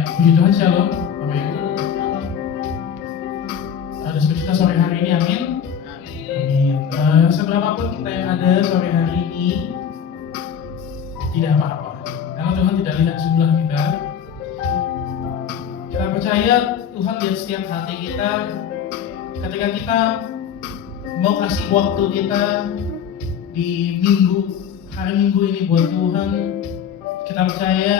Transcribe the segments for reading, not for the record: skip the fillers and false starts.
Ya, puji Tuhan, shalom Bapak Ibu. Ada sukacita sore hari ini, amin. Amin. Seberapapun kita yang ada sore hari ini, tidak apa-apa, karena Tuhan tidak lihat jumlah kita. Kita percaya Tuhan lihat setiap hati kita. Ketika kita mau kasih waktu kita di hari Minggu ini buat Tuhan, kita percaya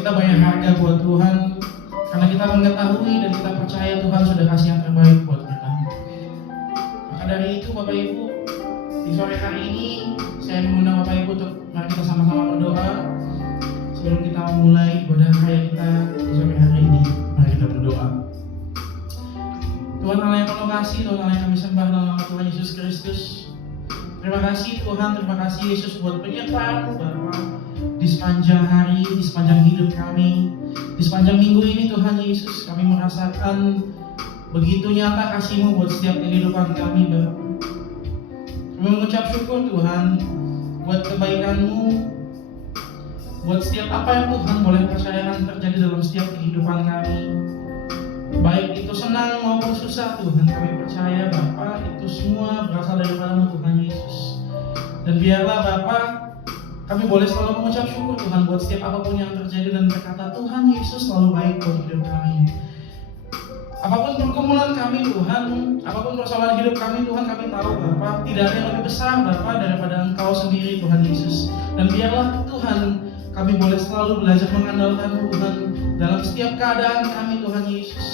kita banyak harga buat Tuhan, karena kita mengetahui dan kita percaya Tuhan sudah kasih yang terbaik buat kita. Maka dari itu Bapak Ibu, di sore hari ini saya mengundang Bapak Ibu untuk mari kita sama-sama berdoa sebelum kita memulai ibadah raya kita di sore hari ini. Mari kita berdoa. Tuhan Allah yang penuh kasih, Tuhan Allah yang kami sembah dalam nama Tuhan Yesus Kristus. Terima kasih Tuhan, terima kasih Yesus buat penyertaan Bapa di sepanjang hari, di sepanjang hidup kami, di sepanjang minggu ini Tuhan Yesus. Kami merasakan begitu nyata kasih-Mu buat setiap kehidupan kami Bapa. Kami mengucap syukur Tuhan buat kebaikan-Mu, buat setiap apa yang Tuhan boleh percayakan terjadi dalam setiap kehidupan kami. Baik itu senang maupun susah Tuhan, kami percaya Bapa itu semua berasal daripada-Mu Tuhan Yesus. Dan biarlah Bapa, kami boleh selalu mengucap syukur Tuhan buat setiap apapun yang terjadi dan berkata Tuhan Yesus selalu baik buat hidup kami. Apapun pergumulan kami Tuhan, apapun persoalan hidup kami Tuhan, kami tahu Bapa tidak ada yang lebih besar Bapa daripada Engkau sendiri Tuhan Yesus. Dan biarlah Tuhan kami boleh selalu belajar mengandalkan Tuhan dalam setiap keadaan kami Tuhan Yesus.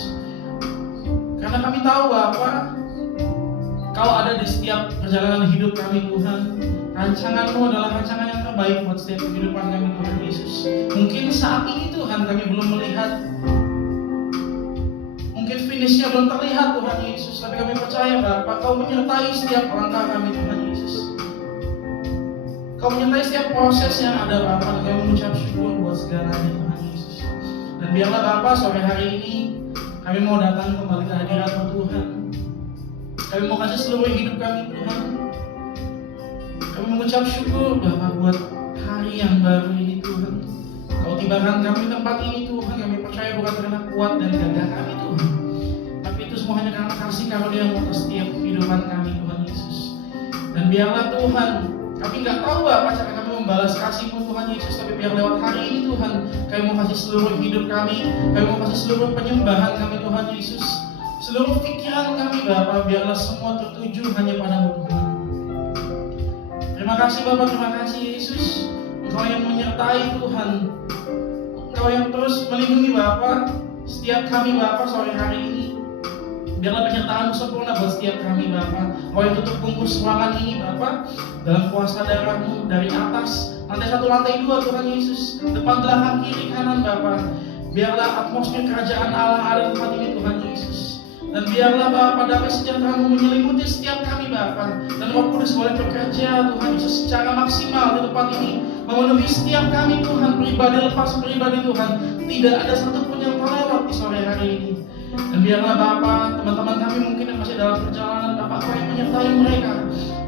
Karena kami tahu Bapa, Kau ada di setiap perjalanan hidup kami Tuhan. Rancangan-Mu adalah rancangan yang terbaik buat setiap kehidupan kami Tuhan Yesus. Mungkin saat ini Tuhan kami belum melihat, mungkin finishnya belum terlihat Tuhan Yesus, tapi kami percaya Bapa, Kau menyertai setiap langkah kami Tuhan Yesus. Kau menyertai setiap proses yang ada Bapa, dan kami mengucap syukur buat segalanya Tuhan Yesus. Dan biarlah Bapa sore hari ini kami mau datang kembali ke hadirat-Mu Tuhan. Kami mau kasih seluruh hidup kami Tuhan. Kami mengucap syukur Bapa buat hari yang baru ini Tuhan. Kau tibakan kami tempat ini Tuhan. Kami percaya bukan karena kuat dan gagah kami Tuhan, tapi itu semua hanya karena kasih karunia-Mu atas setiap kehidupan kami Tuhan Yesus. Dan biarlah Tuhan, kami nggak tahu Bapa cara kami membalas kasih-Mu Tuhan Yesus, tapi biar lewat hari ini Tuhan, kami mau kasih seluruh hidup kami mau kasih seluruh penyembahan kami Tuhan Yesus, seluruh pikiran kami Bapa, biarlah semua tertuju hanya pada-Mu Tuhan. Terima kasih Bapa, terima kasih Yesus, Engkau yang menyertai Tuhan, Engkau yang terus melindungi Bapa setiap kami Bapa sore hari ini. Biarlah penyertaan-Mu sempurna buat setiap kami Bapa. Engkau yang tutup bungkus ruangan ini Bapa dalam kuasa darah-Mu dari atas lantai 1, lantai 2 Tuhan Yesus, depan, belakang, kiri, kanan Bapa. Biarlah atmosfer kerajaan Allah ada di tempat ini Tuhan Yesus. Dan biarlah Bapa damai sejahtera-Mu menyelimuti setiap kami Bapa. Dan Roh Kudus boleh bekerja Tuhan Yesus secara maksimal di tempat ini, memenuhi setiap kami Tuhan, pribadi lepas pribadi Tuhan. Tidak ada satupun yang terlewat di sore hari ini. Dan biarlah Bapa, teman-teman kami mungkin yang masih dalam perjalanan Bapa, Kau yang menyertai mereka.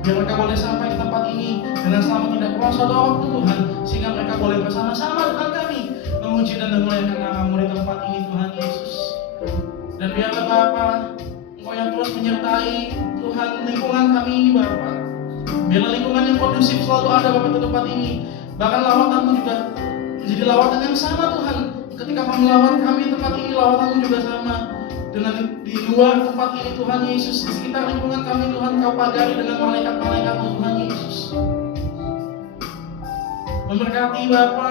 Biar mereka boleh sampai ke tempat ini dengan selamat, tidak kurang suatu apapun Tuhan, sehingga mereka boleh bersama-sama dengan kami memuji dan memuliakan nama-Mu di tempat ini Tuhan Yesus. Dan biarlah Bapa, Engkau yang terus menyertai Tuhan lingkungan kami ini Bapa. Biarlah lingkungan yang kondusif selalu ada Bapa di tempat ini. Bahkan lawatan-Mu juga menjadi lawatan yang sama Tuhan. Ketika Kau melawat kami di tempat ini, lawatan-Mu juga sama dengan di luar tempat ini Tuhan Yesus. Di sekitar lingkungan kami Tuhan, Kau pagari dengan malaikat-malaikat-Mu Tuhan Yesus. Memberkati Bapa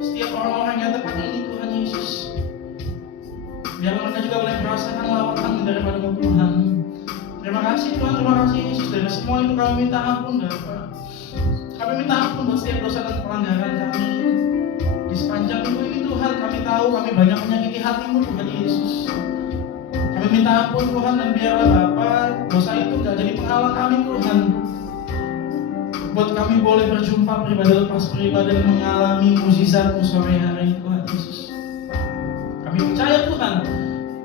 setiap orang-orang yang tempat ini Tuhan Yesus. Biar mereka juga boleh merasakan lawatan daripada-Mu Tuhan. Terima kasih Tuhan, terima kasih Yesus. Dari semua itu kami minta ampun Bapa. Kami minta ampun buat setiap dosa dan pelanggaran kami di sepanjang minggu ini Tuhan. Kami tahu kami banyak menyakiti hati-Mu Tuhan Yesus. Kami minta ampun Tuhan, dan biarlah Bapa dosa itu gak jadi penghalang kami Tuhan, buat kami boleh berjumpa pribadi lepas pribadi dan mengalami mukjizat-Mu sore hari ini Tuhan Yesus. Kami percaya Tuhan,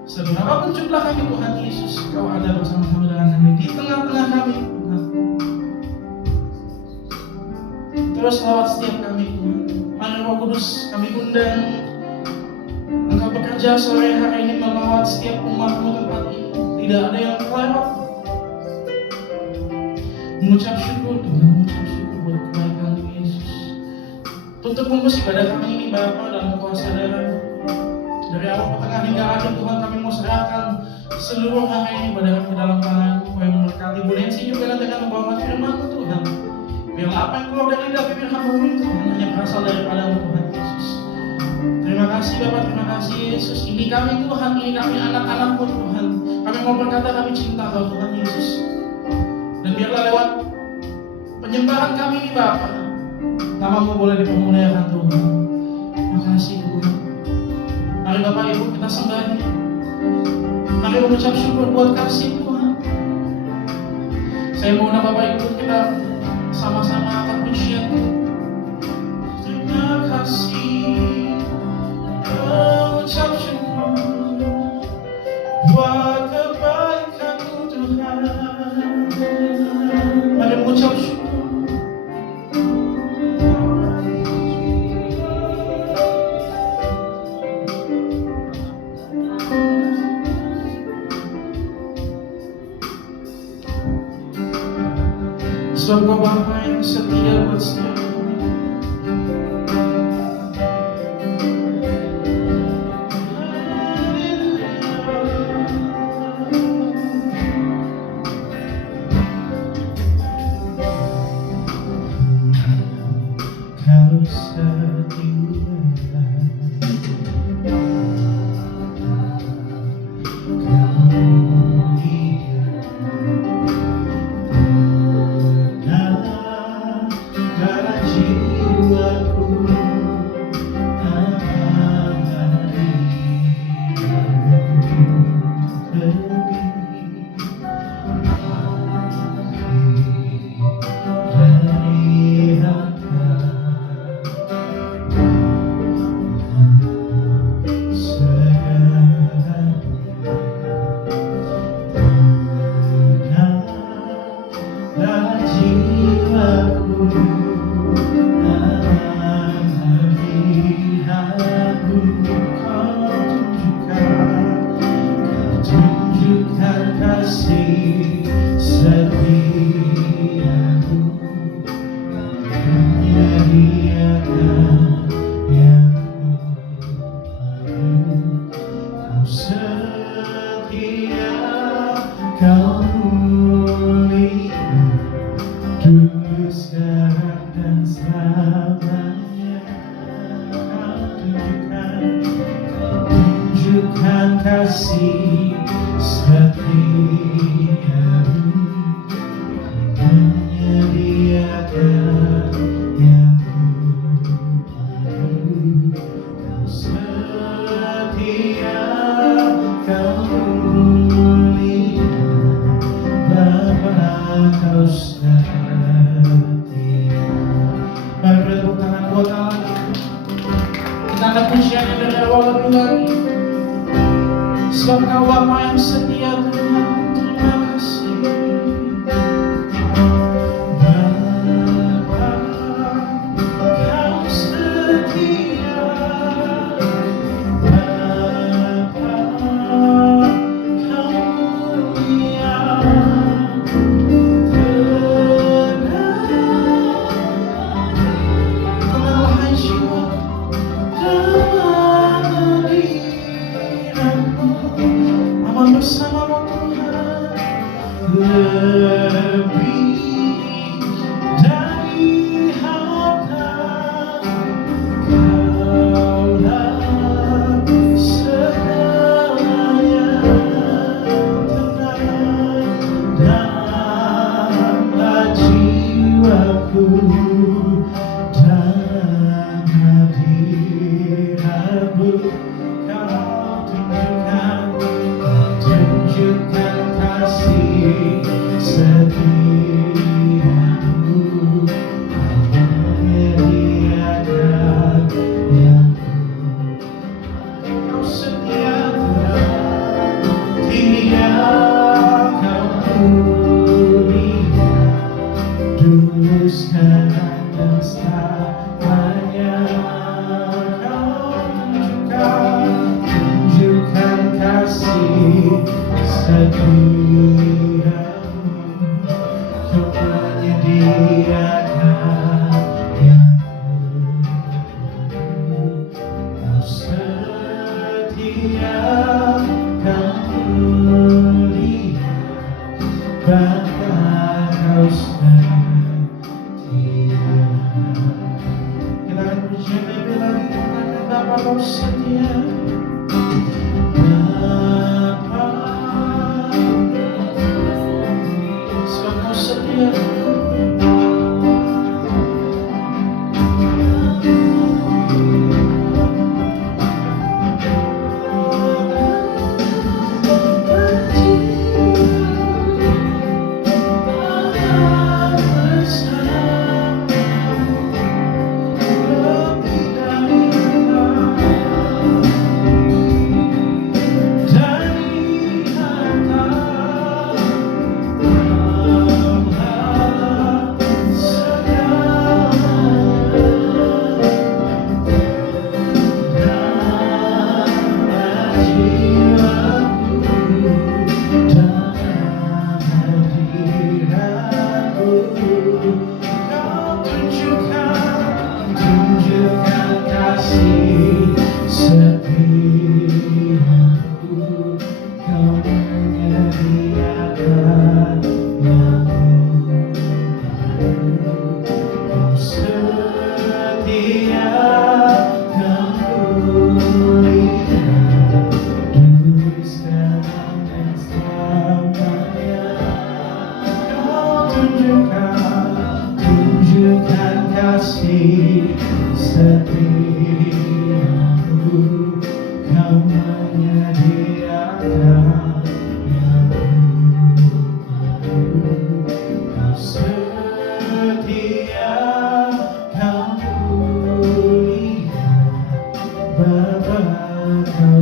seberapapun jumlah kami Tuhan Yesus, Kau ada bersama-sama dengan kami, di tengah-tengah kami Tuhan. Terus lawat setiap kami Tuhan. Mari Roh Kudus kami undang bekerja sore hari ini melawat setiap umat-Mu tempat ini. Tidak ada yang terlewat. Mengucap syukur Tuhan, mengucap syukur buat kebaikan Yesus. Tutup bungkus ibadah kami ini Bapa dalam kuasa darah. Dari awal pertengahan hingga akhir Tuhan, kami mau serahkan seluruh hari ini ibadah kami ke dalam tangan-Mu yang memberkati Bu Nancy juga nanti akan membawa firman-Mu Tuhan. Biarlah apa yang keluar dari lidah bibir hamba-Mu Tuhan hanya berasal daripada-Mu Tuhan Yesus. Terima kasih Bapak, terima kasih Yesus. Ini kami Tuhan, ini kami anak-anak-Mu Tuhan. Kami mau berkata kami cinta Kau Tuhan Yesus. Dan biarlah lewat penyembahan kami ini Bapak, nama-Mu boleh dipermuliakan Tuhan. Terima kasih Tuhan. Mari Bapak Ibu kita sembah. Mari mengucap syukur buat kasih Tuhan. Saya mohon Bapak Ibu kita sama-sama akan pujian. Terima kasih, mengucap syukur buat kebaikan-Mu Tuhan. Mari mengucap syukur. Surga Bapa yang setia buat setiap kami. Kau setia. Kasih setiamu menyediakan yang baru. Kau setia, Kau mulia, Bapa Kau setia. Mari kita tepuk tangan buat Allah. Kita angkat pujiannya dari awal lebih lagi. Sebab Kau Bapa yang setia Tuhan, terima kasih. Bapa, Kau setia. Bapa, Kau mulia. Tenanglah hai jiwa, bersama-Mu Tuhan, lebih dari harta. Kaulah segalanya. Tenang dalamlah jiwaku dan hadirat-Mu. Tunjukkan kasih setiamu, menyediakan yang Kau setia, Kau mulia, dulu sekarang dan selamanya. Kau tunjukkan setiamu, Kau menyediakan yang Kau setia, Kau mulia, Bapa Kau setia. Kita akan pujian lebih lagi katakan Bapa Kau setia. Bapa, Sebab Kau setia. tunjukkan kasih setiamu, Kau menyediakan yang Kau setia, Kau mulia, dulu sekarang dan selamanya. Kau tunjukkan kasih setiamu, Kau menyediakan yang Kau setia, Kau mulia, Bapa Kau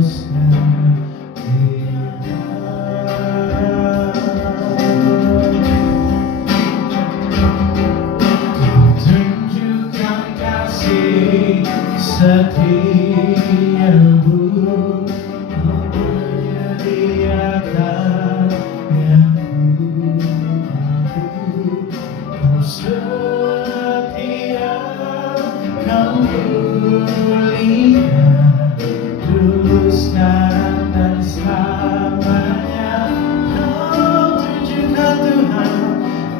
tunjukkan kasih setiamu, Kau menyediakan yang Kau setia, Kau mulia, dulu sekarang dan selamanya. Kau tunjukkan Tuhan,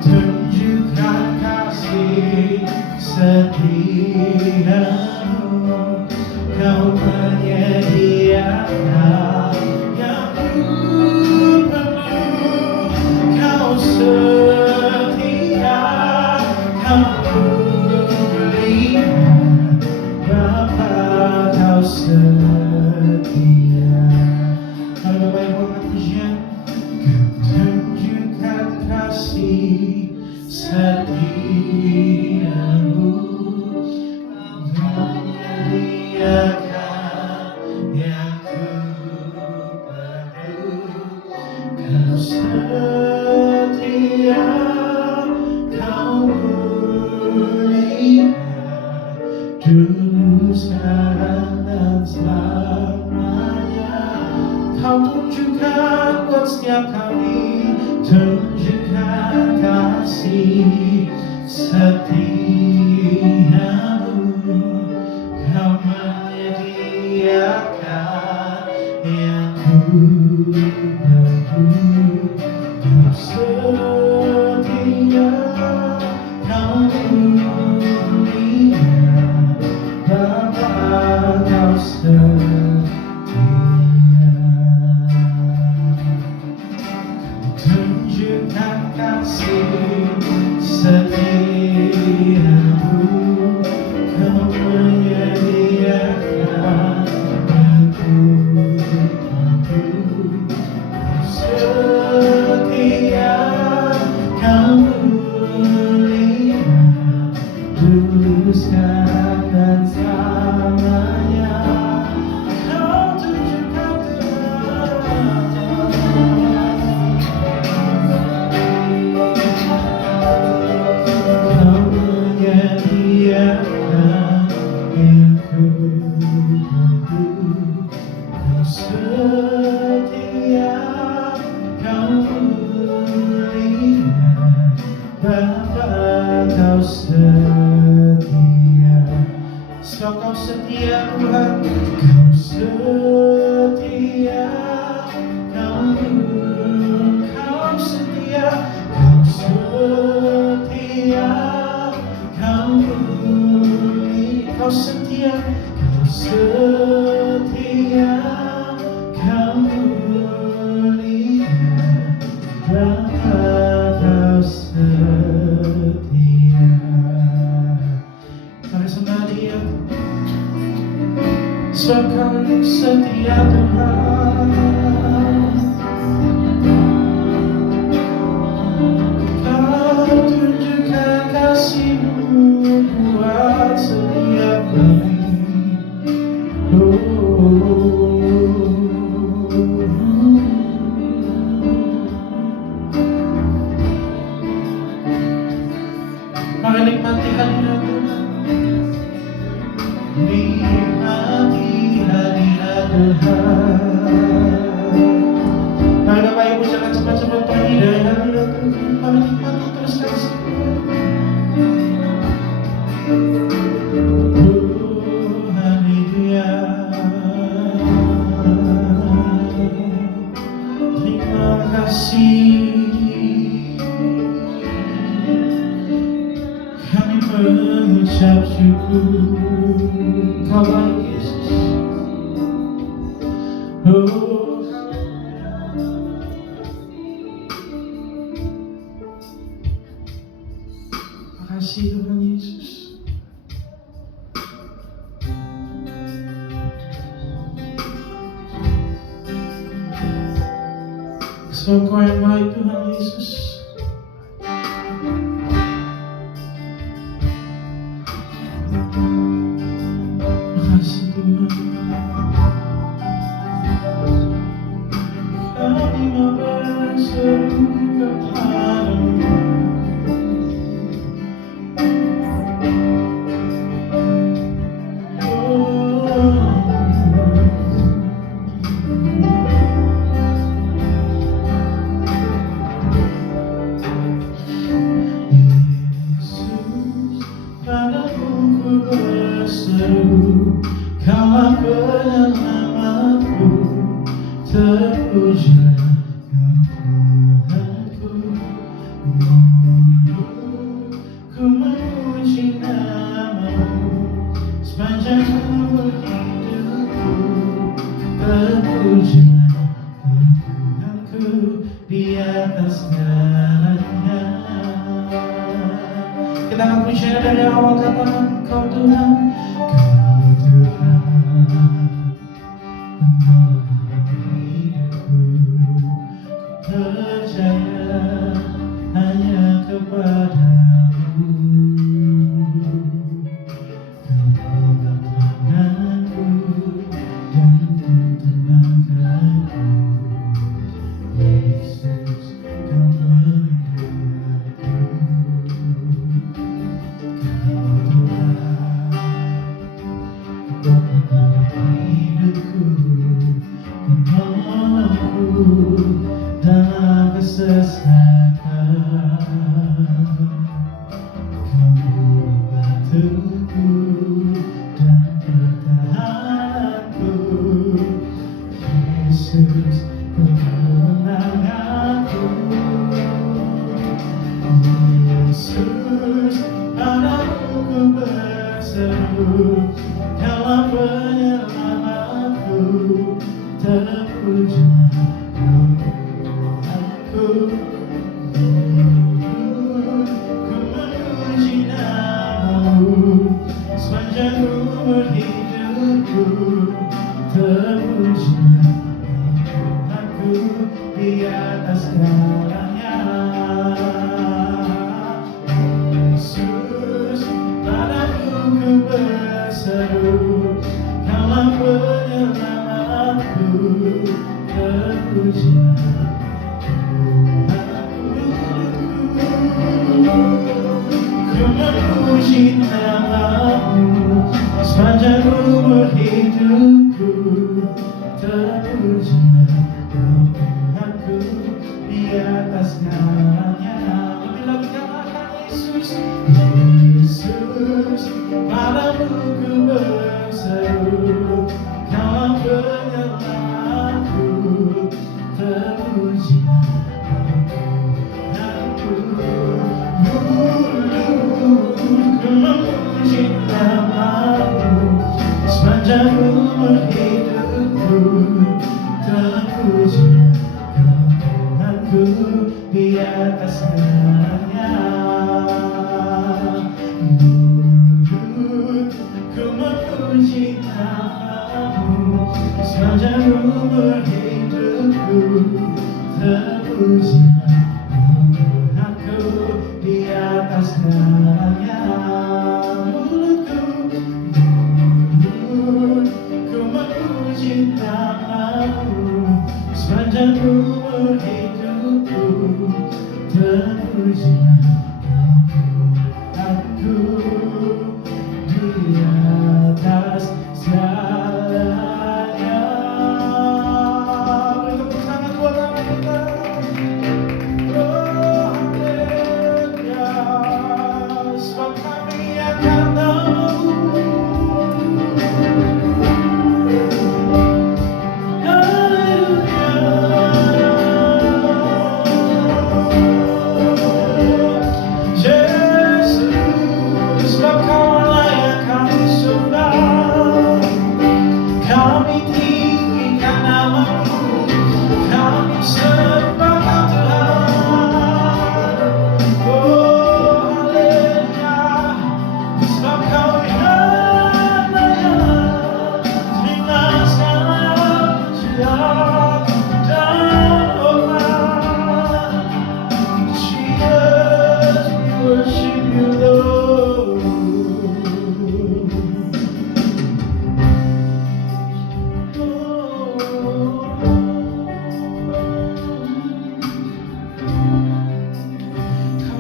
tunjukkan kasih setiamu, Kau menyediakan yang penuh, Kau setia, Kau mulia, Bapa Kau setia. Mari Bapak Ibu angkat pujian. Kau tunjukkan kasih setiamu, Kau menyediakan yang perlu. Kau setia, Kau mulia, dulu sekarang dan selamanya. Kau tunjukkan buat setiap kami. Tunjukkan kasih setiamu, Kau menyediakan yang perlu. Kau setia, Kau mulia, Bapa Kau setia. Tunjukkan kasih setiamu, Kau menyediakan yang perlu. Tuhan, Kau tunjukkan kasih-Mu buat setiap kami. Maka nikmati hadirat Tuhan, nikmati hadirat Tuhan. Maka Bapak Ibu jangan cepat-cepat pergi dari hadirat Tuhan, maka nikmati terus kasih. Haleluya. Terima kasih. Kami mengucap syukur Kau baik Yesus. Oh, makasih Tuhan Yesus. Sebab Kau yang baik Tuhan Yesus. Makasih Tuhan. Kami mau berseru kepadamu. Kaulah penyelamatku, terpujilah Tuhanku. Ku memuji nama-Mu sepanjang hidupku, terpujilah Tuhanku di atas segalanya. Kita akan pujinya dari awal, katakan Kau Tuhan. Percaya hanya kepadamu, Kau pegang tanganku dan tuntun langkahku. Yesus, Kau melindungi aku. Kau Tuhan, Kau pegang hidupku, menolongku dalam kesesakan. Kamu batuku dan pertahananku. Yesus, kemenanganku. Yesus, padamu ku berseru, Kaulah penyelamatku, terpujilah Ku memuji nama-Mu sepanjang umur hidupku, terpujilah Tuhanku di atas segalanya. Yesus, padamu ku berseru, Kaulah penyelamatku, terpujilah Ku memuji nama-Mu sepanjang umur hidupku, terpujilah Tuhanku di atas segalanya. Lebih lagi katakan Yesus, Yesus, padamu ku berseru, Kaulah penyelamatku, terpujilah sepanjang umur hidupku, terpujilah Tuhanku di atas segalanya. Ku memuji nama-Mu sepanjang umur hidupku terpujilah Tuhanku di atas segalanya. Ku memuji namamu sepanjang umur hidupku, terpujilah Tuhanku di atas segalanya. Beri tepuk tangan buat anak kita. Oh haleluya, sebab kami akan tahu.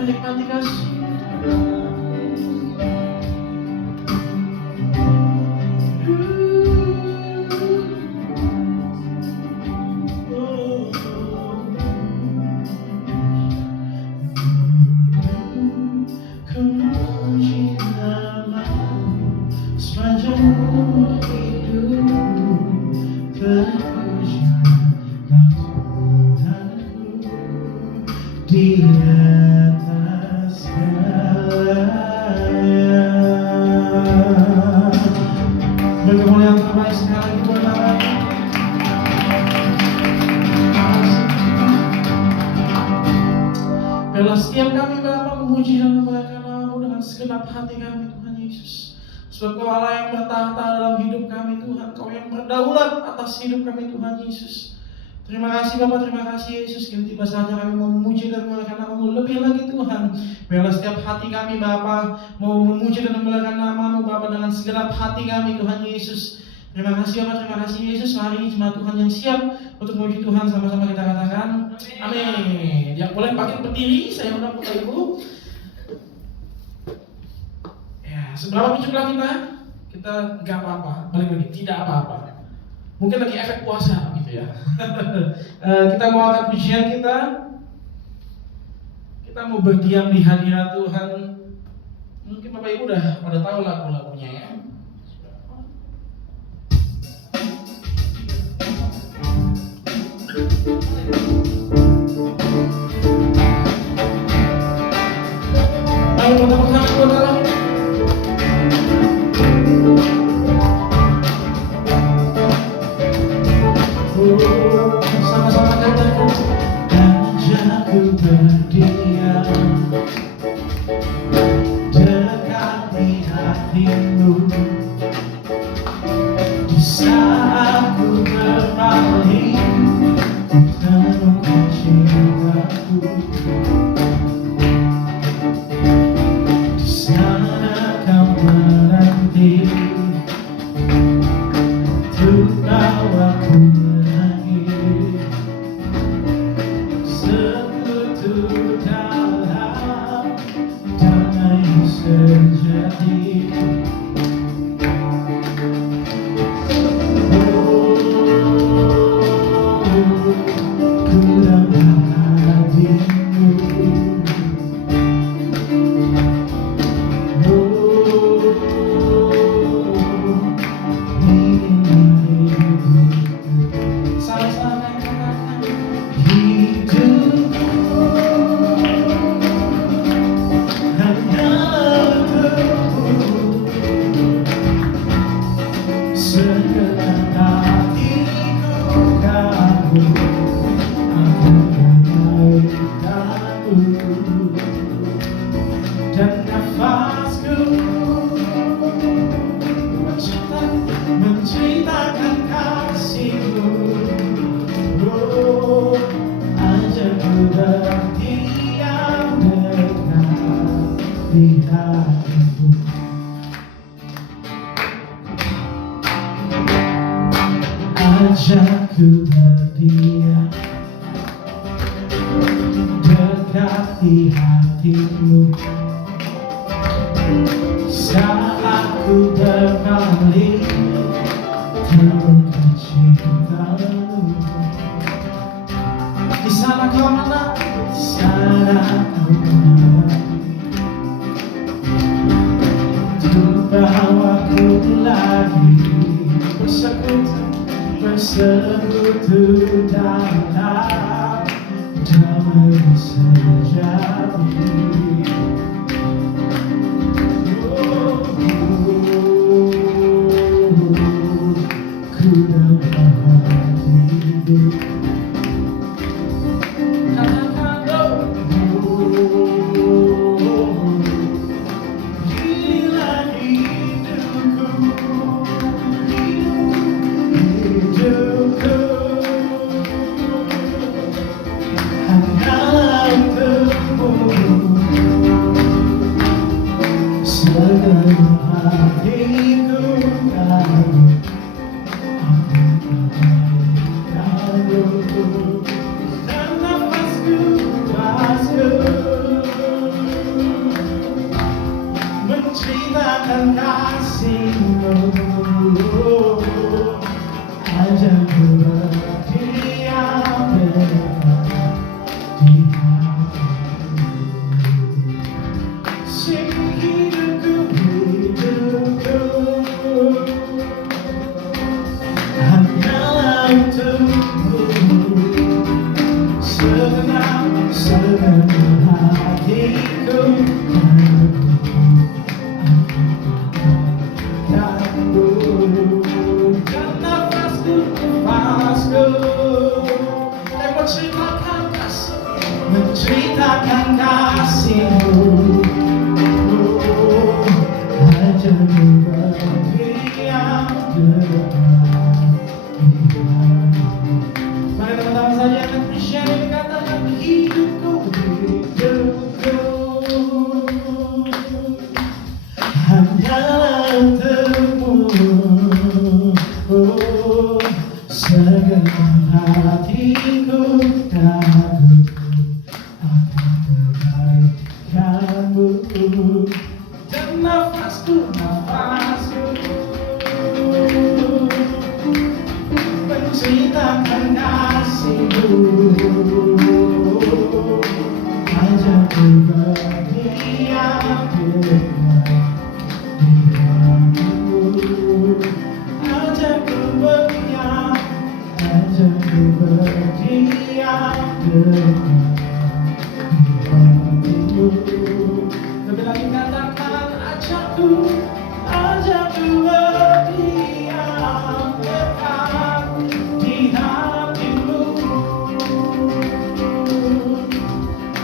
Nikmati kasih. Ku memuji namamu sepanjang umur hidupku, terpujilah Tuhanku di atas segalanya. Beri kemuliaan terbaik sekali lagi buat Allah. Biarlah setiap kami Bapa memuji dan memuliakan nama-Mu dengan segenap hati kami Tuhan Yesus. Sebab Kau Allah yang bertahta dalam hidup kami Tuhan, Kau yang berdaulat atas hidup kami Tuhan Yesus. Terima kasih Bapa, terima kasih Yesus. Kini tiba saatnya kami mau memuji dan memuliakan nama-Mu lebih lagi Tuhan. Biarlah setiap hati kami Bapa mau memuji dan memuliakan nama-Mu Bapa dengan segenap hati kami Tuhan Yesus. Terima kasih Bapa, terima kasih Yesus. Mari jemaat Tuhan yang siap untuk memuji Tuhan, sama-sama kita katakan amin. Yang boleh bangkit berdiri, saya undang Bapak Ibu. Ya, seberapa pincuklah kita nggak apa-apa, balik lagi, tidak apa-apa. Mungkin lagi efek puasa gitu ya. Kita mau angkat pujian kita. Kita mau berdiam di hadirat Tuhan. Mungkin Bapak Ibu udah pada tahu lagu-lagunya ya. Ayo tepuk tangan buat Allah. Sama-sama katakan, ajakku berdiam dekati hatimu di saat ku berpaling, ku temukan cintaku. Di sana kau berhenti untuk bawaku lagi, sekutu Ajakku berdiam dekati hatimu saat ku berpaling terbuka cintamu. Di sana kau mana? Di sana kau mana? Untuk bawaku lagi bersekutu dalam damai sejati. Ku dapat hidup. Katakan gila hidupku, hidupku hanyalah untukmu. Segenap hatiku dan nafasku menceritakan kasihmu. Ajakku berdiam di sing hidupku hanyalah untukmu. Segenap hatiku dan nafasku menceritakan kasihmu. Ajakku berdiam mari teman-teman saja yang appreciate dikatakan hidupku, hidupku hanyalah untukmu. Segenap hatiku takut akan kebaikanmu dan nafasku menceritakan kasihmu. Ajakku berdiam ajakku berdiam lebih lagi katakan ajakku berdiam dekat di hatimu.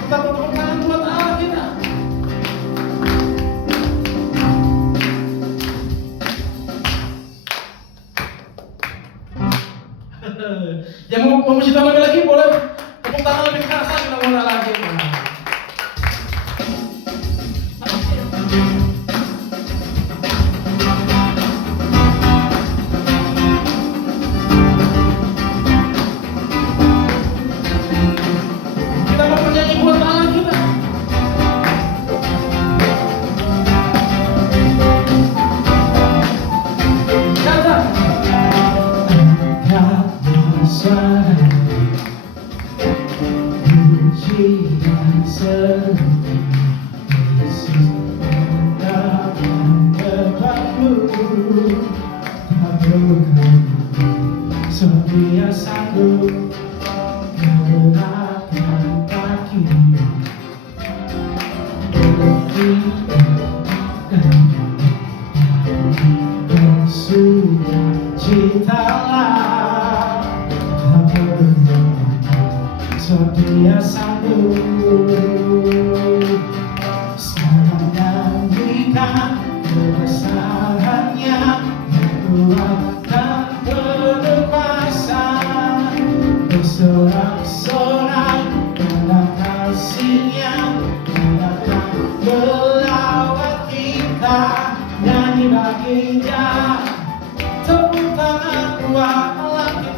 Kita tepuk tangan buat Allah kita. Yang mau memuji Tuhan lebih lagi boleh tepuk tangan lebih keras lagi, kita mulai lagi. Kita mau bernyanyi buat Allah kita. Kata suara pujian seru Yesus dalam depanmu takutkan setia sanggup gerakkan kakimu sudah citalah setia sanggup sekarang nyanyikan kebesarannya yang kuat dan penuh kuasa bersorak-sorak dalam kasih-Nya yang akan melawat kita. Nyanyi bagi Dia, tepuk tangan buat Allah kita.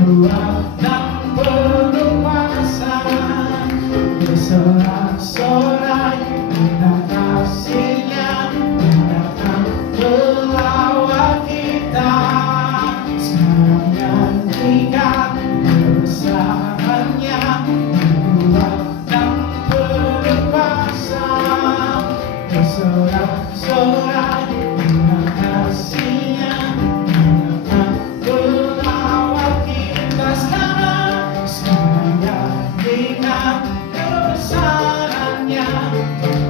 kuat dan berkuasa, bersorak-sorai karena kasih-Nya yang datang melawat kita. Sekarang nyanyikan kebesaran-Nya yang kuat dan berkuasa, bersorak-sorai karena kasih-Nya yang datang melawat kita. Sekarang nyanyikan kebesaran-Nya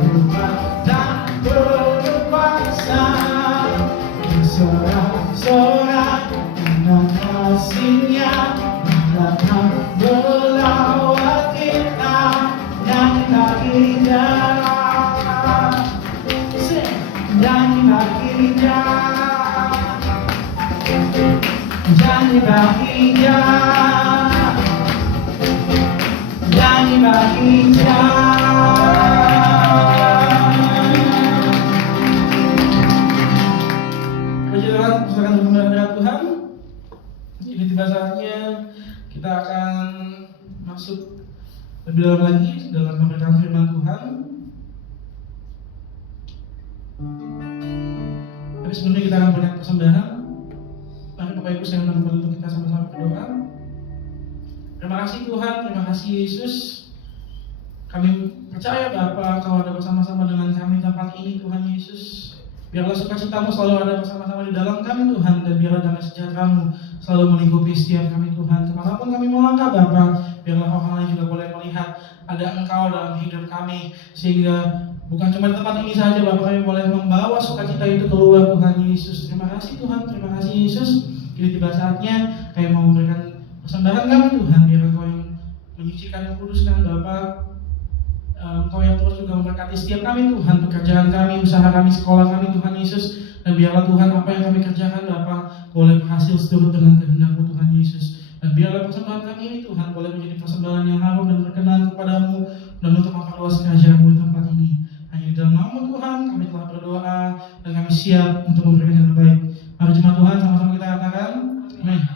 kuat dan berkuasa, bersorak-sorai karena kasih-Nya yang datang melawat kita. Nyanyi lagi dah, nyanyi lagi dah, nyanyi lagi dah, nyanyi lagi Berjalan bersama dengan Tuhan. Ini tiba saatnya kita akan masuk lebih dalam lagi dalam pemberitaan firman Tuhan. Tapi sebelumnya kita akan berikan persembahan. Mari Bapak Ibu saya undang untuk kita sama-sama berdoa. Terima kasih Tuhan, terima kasih Yesus. Kami percaya Bapa, Kau ada bersama-sama dengan kami di tempat ini Tuhan Yesus. Biarlah sukacita-Mu selalu ada bersama-sama di dalam kami Tuhan, dan biarlah damai sejahtera-Mu selalu melingkupi setiap kami Tuhan. Kemanapun kami melangkah Bapa, biarlah orang lain juga boleh melihat ada Engkau dalam hidup kami, sehingga bukan cuma di tempat ini saja Bapa, kami boleh membawa sukacita itu keluar Tuhan Yesus. Terima kasih Tuhan, terima kasih Yesus. Kini tiba saatnya kami mau memberikan persembahan kami Tuhan. Biar Engkau yang menyucikan, mengkuduskan Bapa. Engkau yang terus juga memberkati setiap kami Tuhan, pekerjaan kami, usaha kami, sekolah kami Tuhan Yesus. Dan biarlah Tuhan apa yang kami kerjakan Bapa boleh berhasil seturut dengan kehendak-Mu Tuhan Yesus. Dan biarlah persembahan kami ini Tuhan boleh menjadi persembahan yang harum dan berkenan kepadamu, dan untuk memperluas kerajaan-Mu di tempat ini. Hanya di dalam nama Tuhan kami telah berdoa, dan kami siap untuk memberikan yang terbaik. Mari jemaat Tuhan sama-sama kita katakan amin.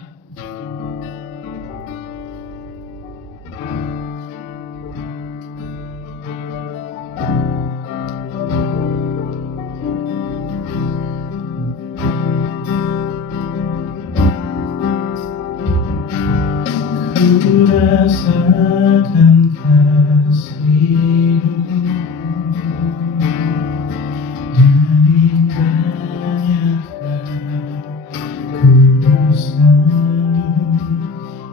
Ku rasakan kasih-Mu dan indahnya kekudusan-Mu,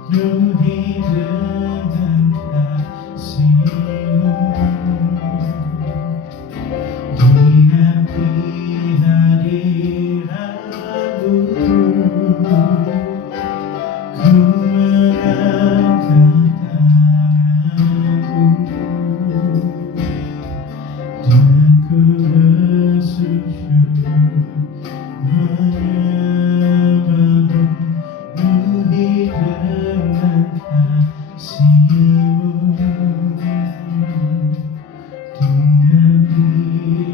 penuhi dengan kasih-Mu. Diam di hadirat-Mu, ku mengangkat tanganku dan ku bersujud menyembah-Mu, penuhi dengan kasih-Mu. Diam di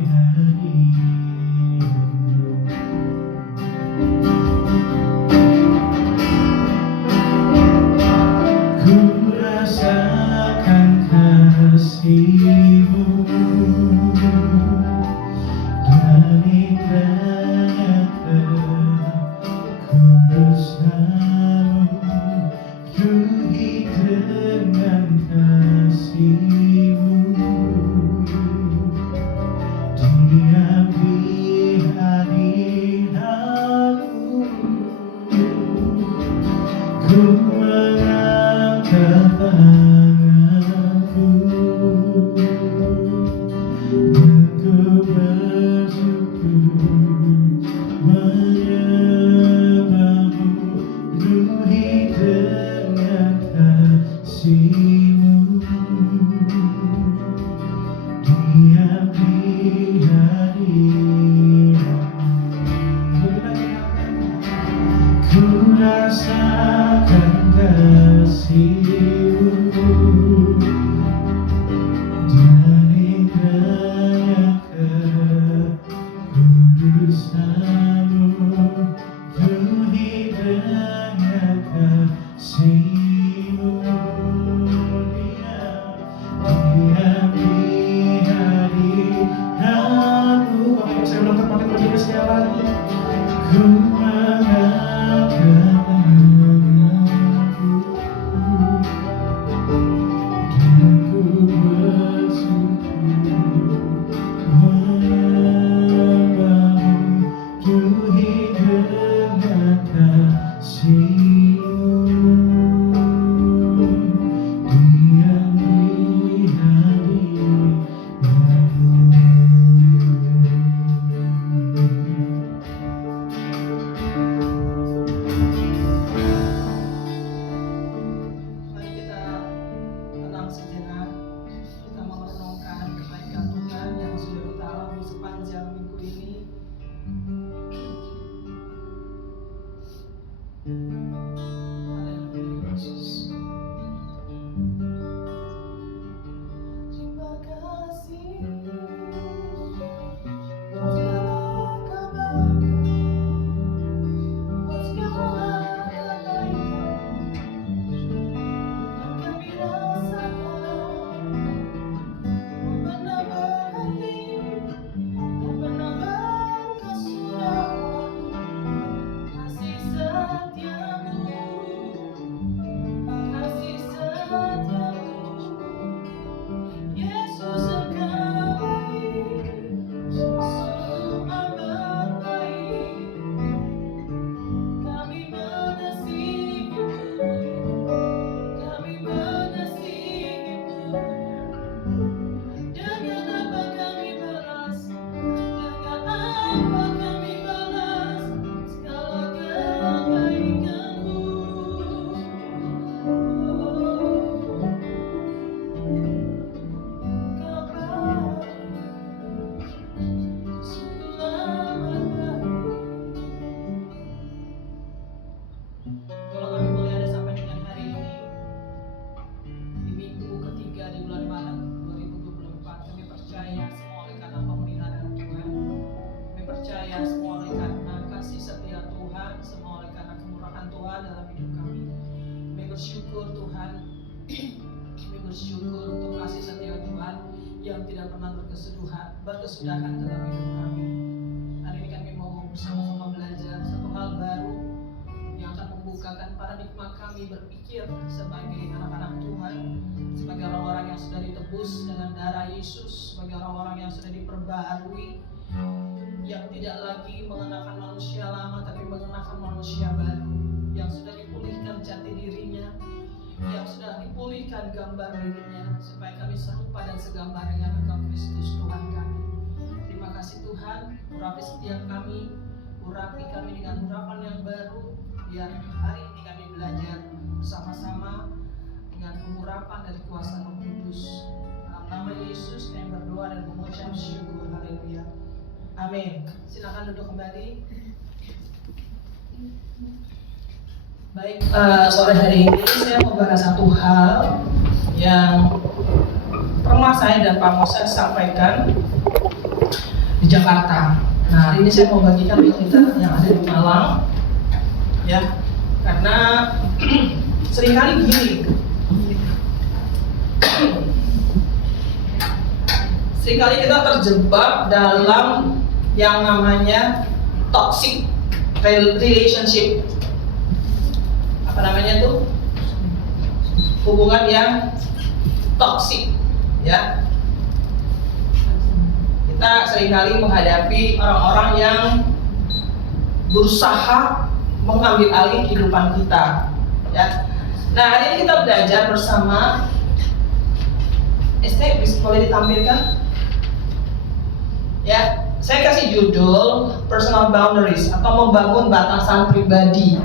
hadirat-Mu. Ku rasakan kasih-Mu dan indahnya kekudusan-Mu, penuhi dengan kasih-Mu. Diam di hadirat-Mu, ku mengangkat tanganku dan ku bersujud menyembah-Mu, penuhi dengan kasih-Mu. Diam di hadirat-Mu, ku rasakan kasih-Mu dan indahnya kekudusan-Mu, penuhi dengan kasih-Mu. Haleluya Yesus. Terima kasih buat segala kebaikan, buat segala kebaikan yang kami rasakan. Tak pernah berhenti, tak pernah berkesudahan, kasih setiamu, kasih setiamu. Yesus engkau baik, sungguh amat baik. Kami mengasihimu, kami mengasihimu. Dengan apa kami balas, dengan apa kami balas segala kebaikanmu. Kau baik, sungguh amat baik. Kalau kami boleh ada sampai dengan hari ini, di minggu ketiga di bulan Maret 2024, kami percaya semua oleh karena pemeliharaan Tuhan. Kami percaya semua oleh karena kasih setia Tuhan, semua oleh karena kemurahan Tuhan dalam hidup kami. Kami bersyukur Tuhan, kami bersyukur untuk kasih setia Tuhan yang tidak pernah berkesudahan dalam hidup kami. Hari ini kami mau bersama-sama belajar satu hal baru yang akan membukakan paradigma kami berpikir sebagai anak-anak Tuhan, sebagai orang-orang yang sudah ditebus dengan darah Yesus, sebagai orang-orang yang sudah diperbaharui, yang tidak lagi mengenakan manusia lama tapi mengenakan manusia baru, yang sudah dipulihkan jati dirinya, yang sudah dipulihkan gambar dirinya, supaya kami serupa dan segambar dengan Engkau Kristus Tuhan kami. Terima kasih Tuhan, urapi setiap kami, urapi kami dengan urapan yang baru. Biar hari ini kami belajar bersama-sama dengan pengurapan dari kuasa Roh Kudus. Dalam nama Yesus kami berdoa dan mengucap syukur. Haleluya. Amin. Silakan duduk kembali. Baik, sore hari ini saya mau bahas satu hal yang pernah saya dan Pak Moses sampaikan di Jakarta. Nah, hari ini saya mau bagikan ke kita yang ada di Malang. Ya, karena seringkali gini, seringkali kita terjebak dalam yang namanya toxic relationship. Apa namanya tuh? Hubungan yang toxic, ya. Kita seringkali menghadapi orang-orang yang berusaha mengambil alih kehidupan kita, ya. Nah, hari ini kita belajar bersama. Boleh ditampilkan? Ya, saya kasih judul personal boundaries atau membangun batasan pribadi.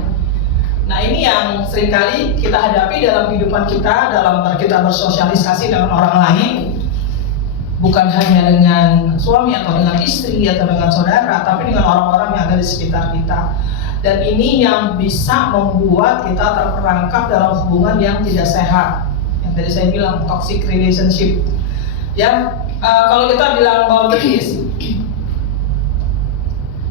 Nah, ini yang seringkali kita hadapi dalam kehidupan kita, dalam kita bersosialisasi dengan orang lain, bukan hanya dengan suami atau dengan istri atau dengan saudara, tapi dengan orang-orang yang ada di sekitar kita. Dan ini yang bisa membuat kita terperangkap dalam hubungan yang tidak sehat. Yang tadi saya bilang toxic relationship. Ya, kalau kita bilang boundaries,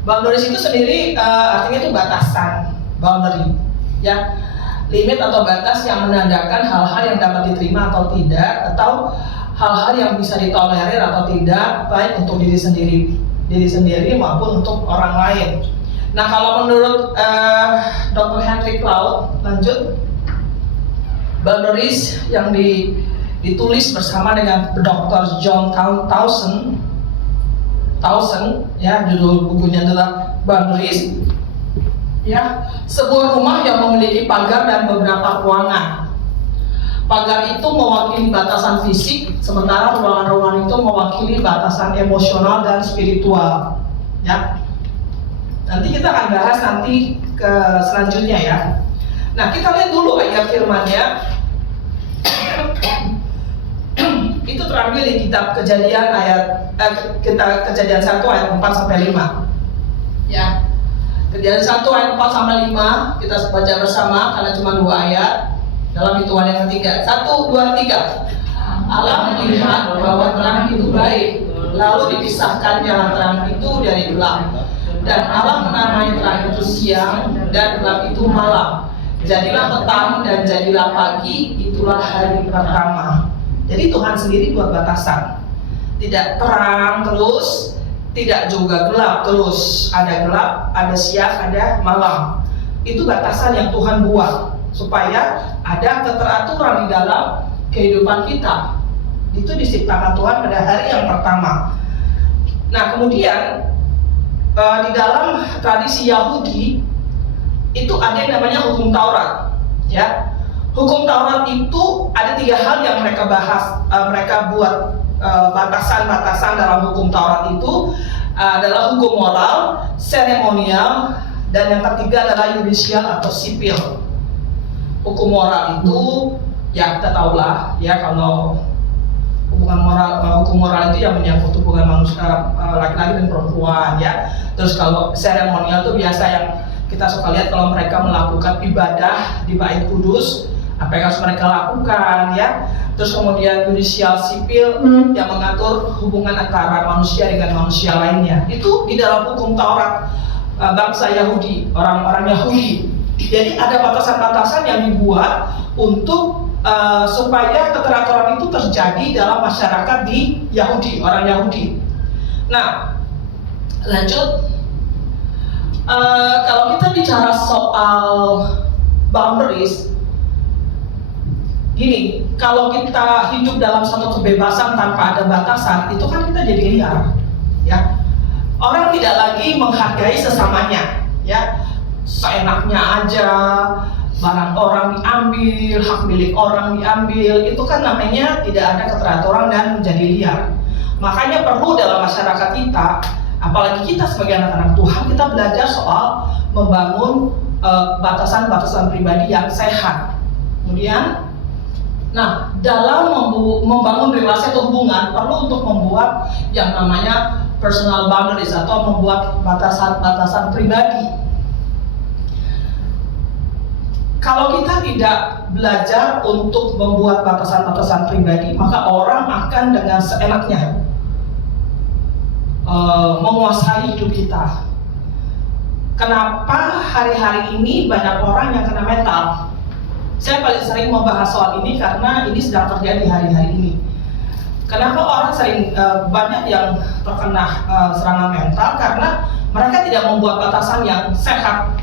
boundaries itu sendiri artinya itu batasan, boundary. Ya, limit atau batas yang menandakan hal-hal yang dapat diterima atau tidak, atau hal-hal yang bisa ditolerir atau tidak, baik untuk diri sendiri maupun untuk orang lain. Nah, kalau menurut Dr. Henry Cloud, lanjut, boundaries yang ditulis bersama dengan Dr. John Towson, ya, judul bukunya adalah Boundaries. Ya, sebuah rumah yang memiliki pagar dan beberapa ruangan. Pagar itu mewakili batasan fisik, sementara ruangan-ruangan itu mewakili batasan emosional dan spiritual. Ya. Nanti kita akan bahas nanti ke selanjutnya ya. Nah, kita lihat dulu ayat firman-Nya. Itu terambil di kitab Kejadian Kejadian 1 ayat 4 sampai 5. Ya. Kejadian 1 ayat 4 sampai 5 kita baca bersama karena cuma 2 ayat dalam hitungan yang ketiga. 1, 2, 3. Allah melihat bahwa terang itu baik, lalu dipisahkannya terang itu dari gelap. Dan Allah menamai terang itu siang dan gelap itu malam. Jadilah petang dan jadilah pagi, itulah hari pertama. Jadi Tuhan sendiri buat batasan. Tidak terang terus, tidak juga gelap terus. Ada gelap, ada siang, ada malam. Itu batasan yang Tuhan buat supaya ada keteraturan di dalam kehidupan kita. Itu diciptakan Tuhan pada hari yang pertama. Nah, kemudian di dalam tradisi Yahudi itu ada yang namanya hukum Taurat, ya. Hukum Taurat itu ada 3 hal yang mereka bahas, mereka buat batasan-batasan dalam hukum Taurat itu adalah hukum moral, seremonial, dan yang ketiga adalah yudisial atau sipil. Hukum moral itu ya kita tahulah ya, kalau hukum moral itu yang menyangkut hubungan manusia laki-laki dan perempuan ya. Terus kalau seremonial itu biasa yang kita suka lihat kalau mereka melakukan ibadah di Bait Kudus, apa yang harus mereka lakukan ya. Terus kemudian yudisial sipil yang mengatur hubungan antara manusia dengan manusia lainnya. Itu di dalam hukum Taurat bangsa Yahudi, orang-orang Yahudi. Jadi ada batasan-batasan yang dibuat untuk supaya keteraturan itu terjadi dalam masyarakat di Yahudi, orang Yahudi. Nah, lanjut. Kalau kita bicara soal boundaries, gini, kalau kita hidup dalam satu kebebasan tanpa ada batasan, itu kan kita jadi liar, ya. Orang tidak lagi menghargai sesamanya, ya. Seenaknya aja, barang orang diambil, hak milik orang diambil, itu kan namanya tidak ada keteraturan dan menjadi liar. Makanya perlu dalam masyarakat kita, apalagi kita sebagai anak-anak Tuhan, kita belajar soal membangun batasan-batasan pribadi yang sehat. Kemudian, nah, dalam membangun relasi atau hubungan perlu untuk membuat yang namanya personal boundaries atau membuat batasan-batasan pribadi. Kalau kita tidak belajar untuk membuat batasan-batasan pribadi, maka orang akan dengan seenaknya menguasai hidup kita. Kenapa hari-hari ini banyak orang yang kena mental? Saya paling sering membahas soal ini karena ini sedang terjadi hari-hari ini. Kenapa orang sering banyak yang terkena serangan mental? Karena mereka tidak membuat batasan yang sehat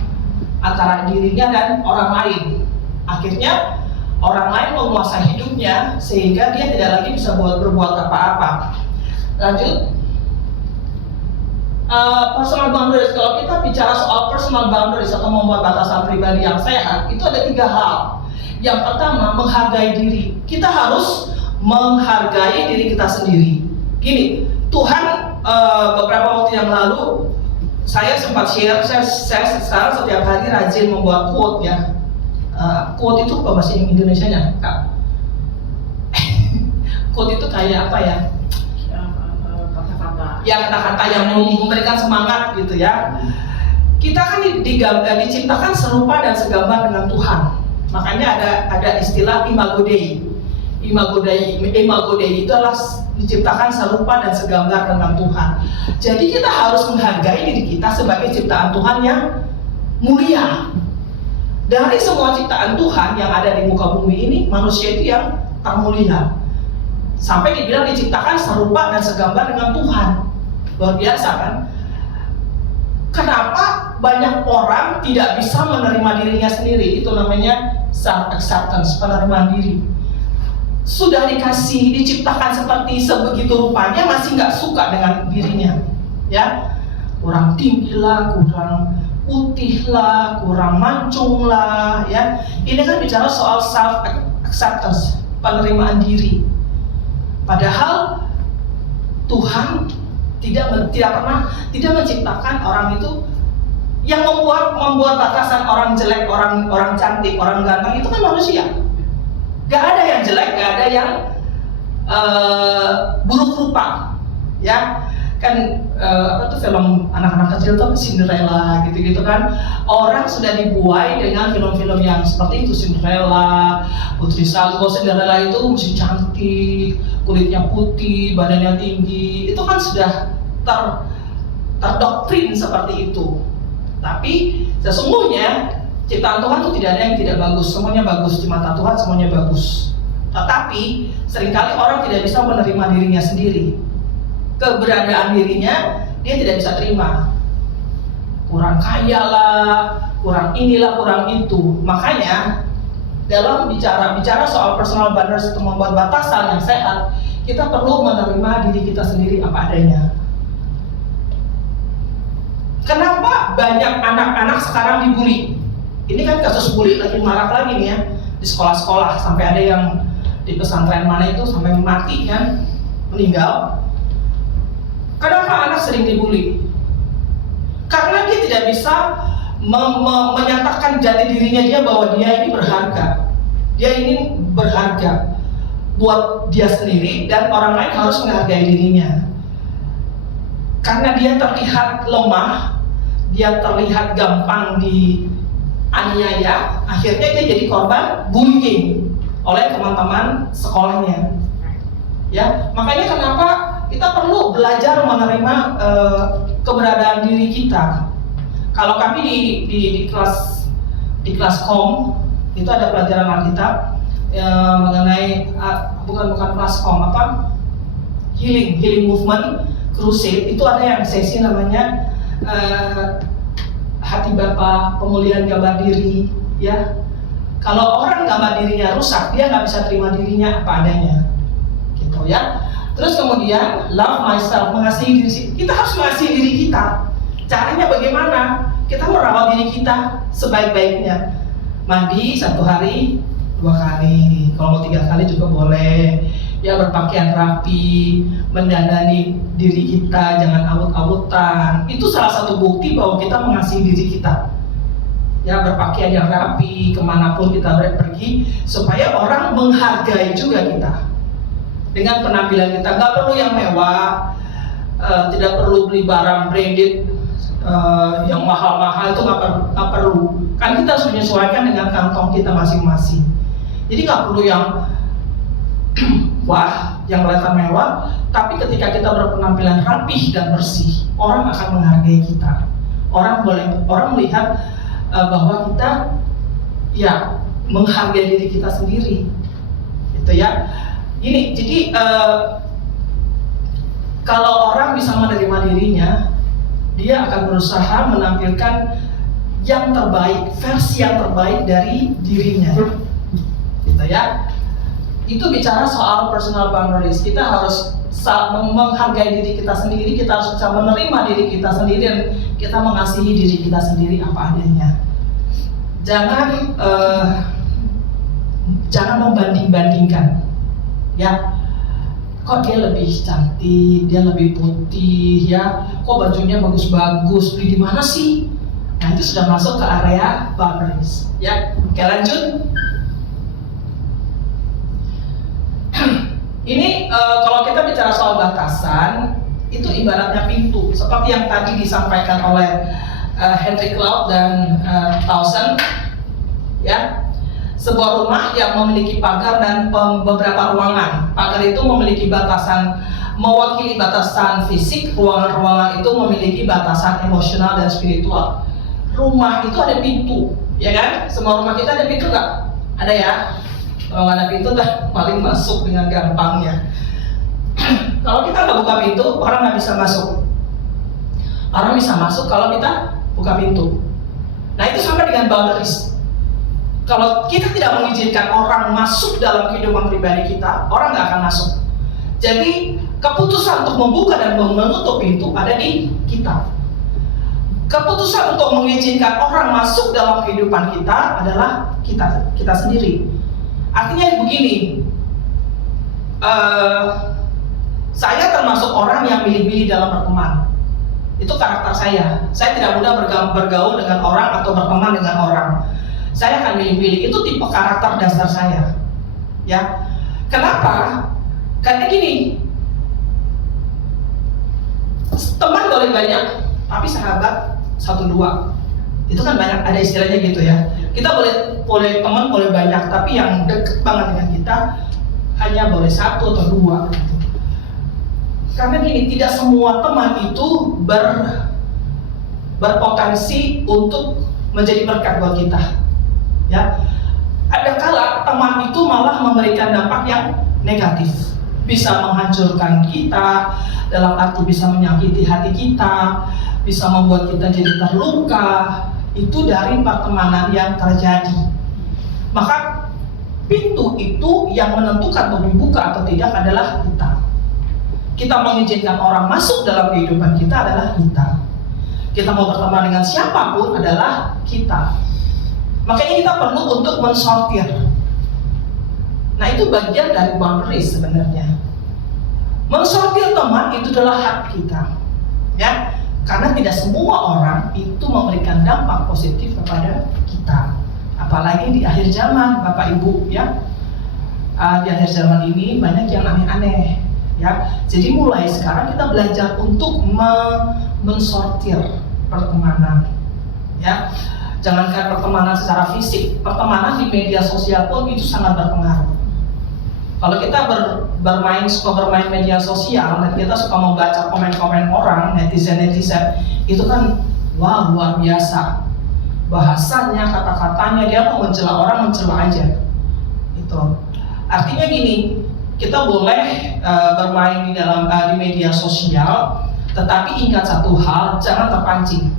antara dirinya dan orang lain. Akhirnya orang lain menguasai hidupnya sehingga dia tidak lagi bisa berbuat apa-apa. Lanjut. Personal boundaries. Kalau kita bicara soal personal boundaries atau membuat batasan pribadi yang sehat, itu ada 3 hal. Yang pertama, menghargai diri. Kita harus menghargai diri kita sendiri. Gini, Tuhan beberapa waktu yang lalu saya sempat share, saya sekarang setiap hari rajin membuat quote ya. Quote itu apa bahasa Indonesianya, Kak? Quote itu kayak apa ya? Kata-kata. Ya, kata-kata yang memberikan semangat gitu ya. Kita kan diciptakan serupa dan segambar dengan Tuhan. Makanya ada istilah imago Dei. Imago Dei itu adalah diciptakan serupa dan segambar dengan Tuhan. Jadi kita harus menghargai diri kita sebagai ciptaan Tuhan yang mulia. Dari semua ciptaan Tuhan yang ada di muka bumi ini, manusia itu yang termulia. Sampai dibilang diciptakan serupa dan segambar dengan Tuhan. Luar biasa kan? Kenapa banyak orang tidak bisa menerima dirinya sendiri? Itu namanya self-acceptance, penerimaan diri. Sudah diciptakan seperti sebegitu rupanya, masih nggak suka dengan dirinya, ya. Kurang tinggi lah, kurang putih lah, kurang mancung lah, ya. Ini kan bicara soal self acceptance, penerimaan diri. Padahal Tuhan tidak menciptakan orang itu yang membuat batasan orang jelek, orang cantik, orang ganteng itu kan manusia. Gak ada yang jelek, gak ada yang buruk rupa, ya. kan apa tuh film anak-anak kecil tuh Cinderella gitu-gitu kan. Orang sudah dibuai dengan film-film yang seperti itu, Cinderella, Putri Salju. Cinderella itu mesti cantik, kulitnya putih, badannya tinggi. Itu kan sudah terdoktrin seperti itu. Tapi sesungguhnya ciptaan Tuhan itu tidak ada yang tidak bagus, semuanya bagus di mata Tuhan, semuanya bagus. Tetapi seringkali orang tidak bisa menerima dirinya sendiri. Keberadaan dirinya dia tidak bisa terima. Kurang kaya lah, kurang inilah, kurang itu. Makanya dalam bicara soal personal boundaries untuk membuat batasan yang sehat, kita perlu menerima diri kita sendiri apa adanya. Kenapa banyak anak-anak sekarang dibully? Ini kan kasus bully lagi marak lagi nih ya di sekolah-sekolah, sampai ada yang di pesantren mana itu sampai mati kan, meninggal. Kenapa anak sering dibully? Karena dia tidak bisa menyatakan jati dirinya dia bahwa dia ini berharga. Dia ini berharga buat dia sendiri dan orang lain harus menghargai dirinya. Karena dia terlihat lemah, dia terlihat gampang dianiaya, akhirnya dia jadi korban bullying oleh teman-teman sekolahnya. Ya, makanya kenapa kita perlu belajar menerima keberadaan diri kita. Kalau kami di kelas kom itu ada pelajaran Alkitab mengenai bukan kelas kom, apa, healing movement crusade. Itu ada yang sesi namanya hati Bapa, pemulihan gambar diri, ya. Kalau orang gambar dirinya rusak, dia nggak bisa terima dirinya apa adanya, gitu ya. Terus kemudian love myself, mengasihi diri. Kita harus mengasihi diri kita. Caranya bagaimana? Kita merawat diri kita sebaik-baiknya. Mandi 1 hari 2 kali, kalau mau 3 kali juga boleh. Ya, berpakaian rapi, mendandani diri kita, jangan awut-awutan. Itu salah satu bukti bahwa kita mengasihi diri kita. Ya, berpakaian yang rapi, kemanapun kita pergi, supaya orang menghargai juga kita. Dengan penampilan kita, nggak perlu yang mewah, tidak perlu beli barang branded, yang mahal-mahal, itu nggak perlu. Kan kita harus menyesuaikan dengan kantong kita masing-masing. Jadi nggak perlu yang wah, yang kelihatan mewah, tapi ketika kita berpenampilan rapih dan bersih, orang akan menghargai kita. Orang melihat bahwa kita ya menghargai diri kita sendiri, gitu ya. Ini jadi kalau orang bisa menerima dirinya, dia akan berusaha menampilkan yang terbaik, versi yang terbaik dari dirinya, gitu ya. Itu bicara soal personal boundaries. Kita harus menghargai diri kita sendiri, kita harus bisa menerima diri kita sendiri, dan kita mengasihi diri kita sendiri apa adanya. Jangan membanding-bandingkan. Ya, kok dia lebih cantik, dia lebih putih, ya, kok bajunya bagus-bagus, beli di mana sih? Nah, itu sudah masuk ke area boundaries. Ya, oke, lanjut. Ini kalau kita bicara soal batasan, itu ibaratnya pintu, seperti yang tadi disampaikan oleh Henry Cloud dan Towson, ya. Sebuah rumah yang memiliki pagar dan beberapa ruangan. Pagar itu memiliki batasan, mewakili batasan fisik. Ruangan-ruangan itu memiliki batasan emosional dan spiritual. Rumah itu ada pintu, ya kan? Semua rumah kita ada pintu nggak? Ada ya. Kalau nggak ada pintu, paling masuk dengan gampangnya. Kalau kita nggak buka pintu, orang nggak bisa masuk. Orang bisa masuk kalau kita buka pintu. Nah, itu sama dengan boundaries. Kalau kita tidak mengizinkan orang masuk dalam kehidupan pribadi kita, orang nggak akan masuk. Jadi keputusan untuk membuka dan menutup pintu ada di kita. Keputusan untuk mengizinkan orang masuk dalam kehidupan kita adalah kita sendiri. Artinya begini, saya termasuk orang yang milih-milih dalam berteman. Itu karakter saya. Saya tidak mudah bergaul dengan orang atau berteman dengan orang. Saya akan milih-milih, itu tipe karakter dasar saya. Ya, kenapa? Karena gini, teman boleh banyak, tapi sahabat 1-2. Itu kan banyak, ada istilahnya gitu ya. Kita boleh teman boleh banyak, tapi yang deket banget dengan kita hanya boleh 1 atau 2 gitu. Karena gini, tidak semua teman itu berpotensi untuk menjadi berkat buat kita. Ya, ada kala teman itu malah memberikan dampak yang negatif, bisa menghancurkan kita, dalam arti bisa menyakiti hati kita, bisa membuat kita jadi terluka. Itu dari pertemanan yang terjadi. Maka pintu itu yang menentukan untuk dibuka atau tidak adalah kita. Kita mengizinkan orang masuk dalam kehidupan kita adalah kita. Kita mau berteman dengan siapapun adalah kita. Makanya kita perlu untuk mensortir. Nah, itu bagian dari boundaries sebenarnya. Mensortir teman itu adalah hak kita, ya. Karena tidak semua orang itu memberikan dampak positif kepada kita. Apalagi di akhir zaman, Bapak Ibu, ya. Di akhir zaman ini banyak yang aneh-aneh, ya. Jadi mulai sekarang kita belajar untuk mensortir pertemanan, ya. Jangankan pertemanan secara fisik, pertemanan di media sosial pun itu sangat berpengaruh. Kalau kita suka bermain media sosial dan kita suka membaca komen-komen orang, netizen, itu kan wah luar biasa. Bahasanya, kata-katanya, dia mau mencela orang, mencela aja. Itu. Artinya gini, kita boleh bermain di media sosial, tetapi ingat satu hal, jangan terpancing.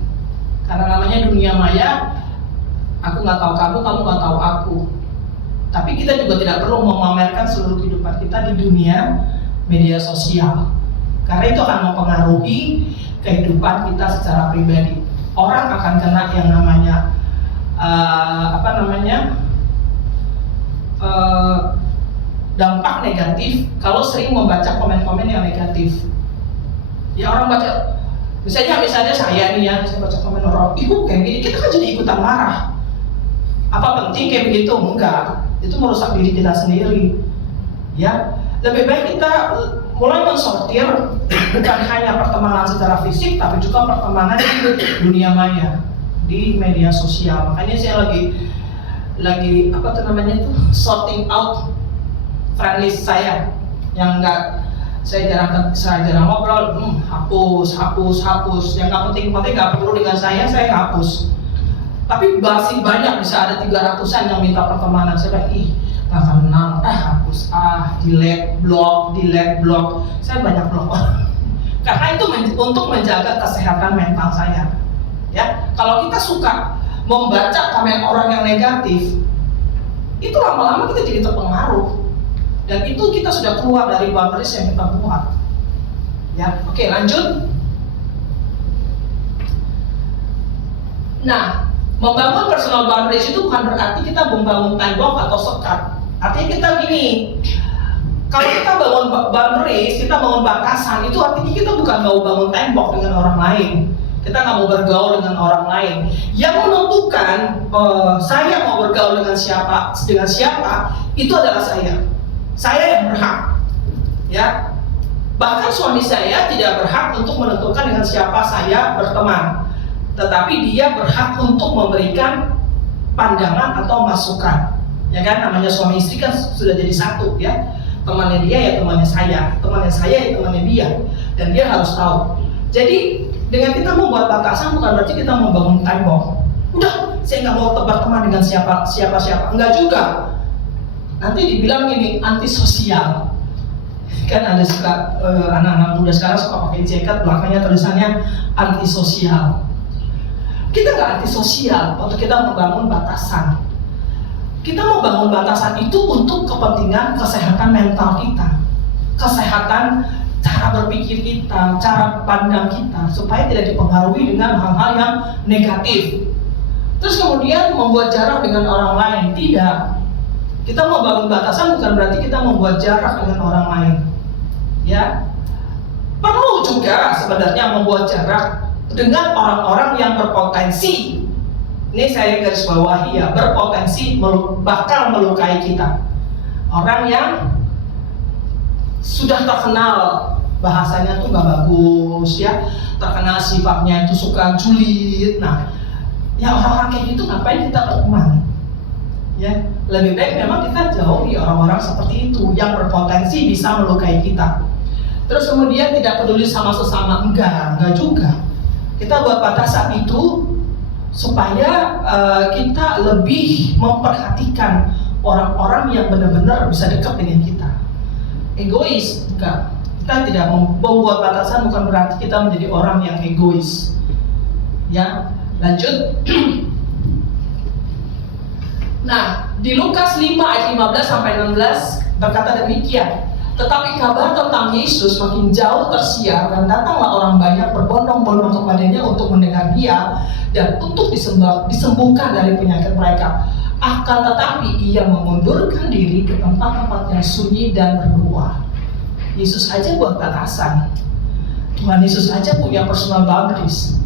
Karena namanya dunia maya, aku nggak tahu kamu, kamu nggak tahu aku. Tapi kita juga tidak perlu memamerkan seluruh kehidupan kita di dunia media sosial, karena itu akan mempengaruhi kehidupan kita secara pribadi. Orang akan kena yang namanya dampak negatif kalau sering membaca komen-komen yang negatif. Ya, orang baca, misalnya saya nih ya, saya baca komen orang, ibu kayak gini, kita kan jadi ikutan marah. Apa penting kayak begitu? Enggak. Itu merusak diri kita sendiri, ya. Lebih baik kita mulai mensortir bukan hanya pertemanan secara fisik, tapi juga pertemanan di dunia maya, di media sosial. Makanya saya lagi sorting out friendlist saya yang saya jarang ngobrol, hapus, yang nggak penting nggak perlu dengan saya hapus. Tapi masih banyak, bisa ada 300-an yang minta pertemanan. Saya bilang, gak kenal, hapus, delete blog. Saya banyak blog. Karena itu untuk menjaga kesehatan mental saya. Ya, kalau kita suka membaca komen orang yang negatif, itu lama-lama kita jadi terpengaruh. Dan itu kita sudah keluar dari boundaries yang kita buat. Ya, oke, lanjut. Nah, membangun personal boundaries itu bukan berarti kita membangun tembok atau sekat. Artinya kita gini, kalau kita bangun boundaries, kita bangun batasan, itu artinya kita bukan mau bangun tembok dengan orang lain. Kita nggak mau bergaul dengan orang lain. Yang menentukan saya mau bergaul dengan siapa, itu adalah saya. Saya yang berhak, ya. Bahkan suami saya tidak berhak untuk menentukan dengan siapa saya berteman. Tetapi dia berhak untuk memberikan pandangan atau masukan, ya kan? Namanya suami istri kan sudah jadi satu, ya. Temannya dia ya temannya saya ya temannya dia, dan dia harus tahu. Jadi dengan kita membuat batasan bukan berarti kita membangun tembok. Udah, saya nggak mau berteman dengan siapa, enggak juga. Nanti dibilang ini antisosial. Kan ada suka anak-anak muda sekarang suka pakai jaket belakangnya tulisannya antisosial. Kita nggak antisosial untuk kita membangun batasan. Kita membangun batasan itu untuk kepentingan kesehatan mental kita, kesehatan cara berpikir kita, cara pandang kita, supaya tidak dipengaruhi dengan hal-hal yang negatif. Terus kemudian membuat jarak dengan orang lain, tidak. Kita membangun batasan bukan berarti kita membuat jarak dengan orang lain, ya. Perlu juga sebenarnya membuat jarak dengan orang-orang yang berpotensi, ini saya garis bawahi ya, berpotensi bakal melukai kita. Orang yang sudah terkenal bahasanya tuh nggak bagus ya, terkenal sifatnya itu suka julid. Nah, ya orang-orang kayak gitu ngapain kita berteman? Ya, lebih baik memang kita jauhi orang-orang seperti itu yang berpotensi bisa melukai kita. Terus kemudian tidak peduli sama sesama, enggak juga. Kita buat batasan itu supaya kita lebih memperhatikan orang-orang yang benar-benar bisa dekat dengan kita. Egois, enggak. Kita tidak membuat batasan bukan berarti kita menjadi orang yang egois. Ya, lanjut. Nah, di Lukas 5 ayat 15 sampai 16 berkata demikian. Tetapi kabar tentang Yesus makin jauh tersiar dan datanglah orang banyak berbondong-bondong kepadanya untuk mendengar dia dan untuk disembuhkan dari penyakit mereka. Akan tetapi ia mengundurkan diri ke tempat-tempat yang sunyi dan berdoa. Yesus aja buat batasan. Tuhan Yesus aja punya personal boundaries.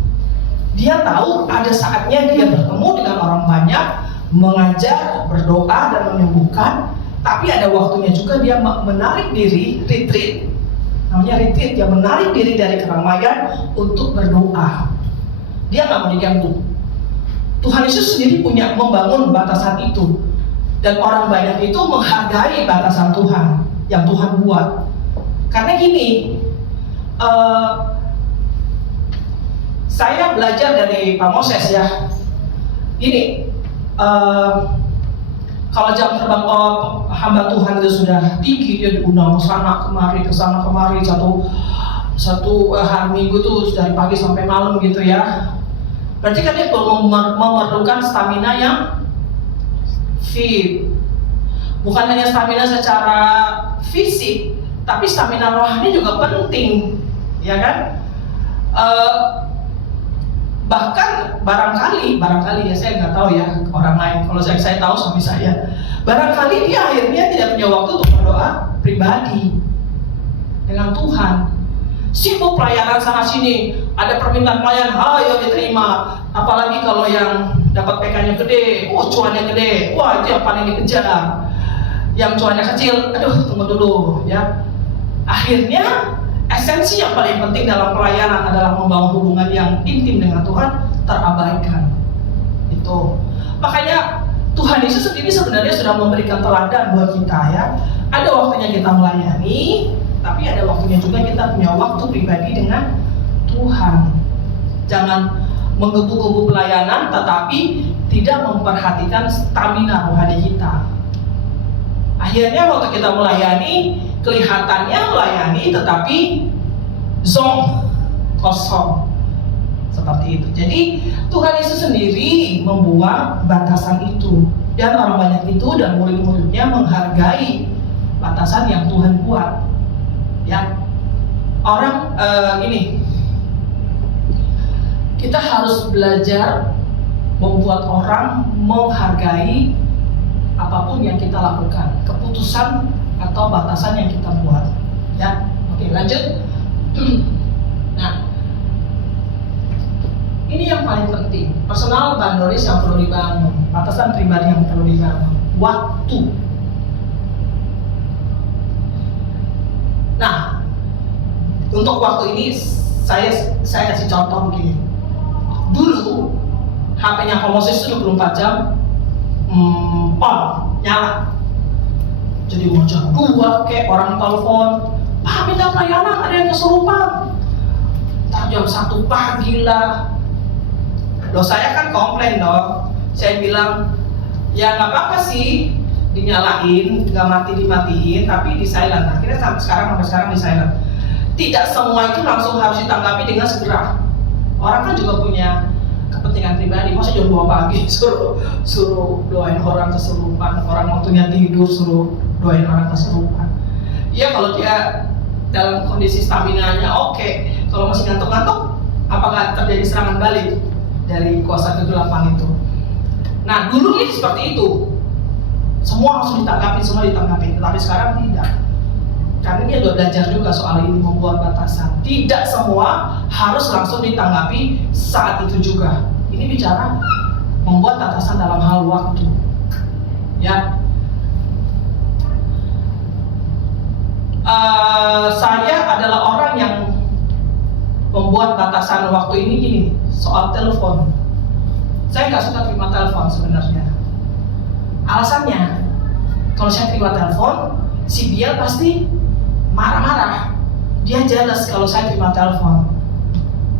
Dia tahu ada saatnya dia bertemu dengan orang banyak, mengajar, berdoa dan menyembuhkan. Tapi ada waktunya juga dia menarik diri, retreat. Namanya retreat, dia menarik diri dari keramaian untuk berdoa. Dia nggak mau diganggu. Tuhan Yesus sendiri punya membangun batasan itu. Dan orang banyak itu menghargai batasan Tuhan yang Tuhan buat. Karena gini, saya belajar dari Pak Moses ya. Gini, kalau jam terbang hamba Tuhan itu sudah tinggi, dia diundang ke sana kemari, satu hari Minggu tuh dari pagi sampai malam gitu ya. Berarti kan dia memerlukan stamina yang fit. Bukan hanya stamina secara fisik, tapi stamina rohani juga penting, ya kan? Bahkan barangkali ya, saya nggak tahu ya orang lain. Kalau saya tahu suami saya, barangkali dia akhirnya tidak punya waktu untuk berdoa pribadi dengan Tuhan. Sibuk pelayanan sana sini, ada permintaan pelayan, ayo diterima. Apalagi kalau yang dapat PK-nya gede, cuannya gede, wah itu yang paling dikejar. Yang cuannya kecil, aduh tunggu dulu ya. Akhirnya esensi yang paling penting dalam pelayanan adalah membangun hubungan yang intim dengan Tuhan terabaikan. Itu makanya Tuhan Yesus sendiri sebenarnya sudah memberikan teladan buat kita ya. Ada waktunya kita melayani, tapi ada waktunya juga kita punya waktu pribadi dengan Tuhan. Jangan menggebu-gebu pelayanan tetapi tidak memperhatikan stamina rohani kita. Akhirnya waktu kita melayani, kelihatannya melayani tetapi zong, kosong. Seperti itu. Jadi Tuhan Yesus sendiri membuat batasan itu. Dan orang banyak itu dan murid-muridnya menghargai batasan yang Tuhan buat. Ya, orang ini kita harus belajar membuat orang menghargai apapun yang kita lakukan, keputusan atau batasan yang kita buat. Ya, oke lanjut. Nah, ini yang paling penting, personal boundaries yang perlu dibangun, batasan pribadi yang perlu dibangun, waktu. Nah, untuk waktu ini saya kasih contoh begini. Dulu HP-nya Pak Moses itu 24 jam on, nyala. Jadi mau jam 2 kayak orang telepon, Pak minta pelayanan, ada yang kesurupan. Ntar jam 1 pagi lah. Loh saya kan komplain dong. Saya bilang, ya nggak apa-apa sih dinyalain, nggak dimatiin, tapi di silent. Akhirnya sampai sekarang di silent. Tidak semua itu langsung harus ditanggapi dengan segera. Orang kan juga punya kepentingan pribadi. Masa jam 2 pagi suruh doain orang kesurupan, orang waktunya tidur suruh doain orang kesurupan. Ya kalau dia dalam kondisi stamina-nya oke. Kalau masih ngantuk-ngantuk, apakah terjadi serangan balik dari kuasa kegelapan itu? Nah dulu ini seperti itu, semua langsung ditanggapi, tetapi sekarang tidak. Karena dia sudah belajar juga soal ini, membuat batasan. Tidak semua harus langsung ditanggapi saat itu juga. Ini bicara membuat batasan dalam hal waktu. Ya, saya adalah orang membuat batasan waktu ini gini, soal telepon. Saya nggak suka terima telepon sebenarnya. Alasannya, kalau saya terima telepon, si Bial pasti marah-marah. Dia jealous kalau saya terima telepon.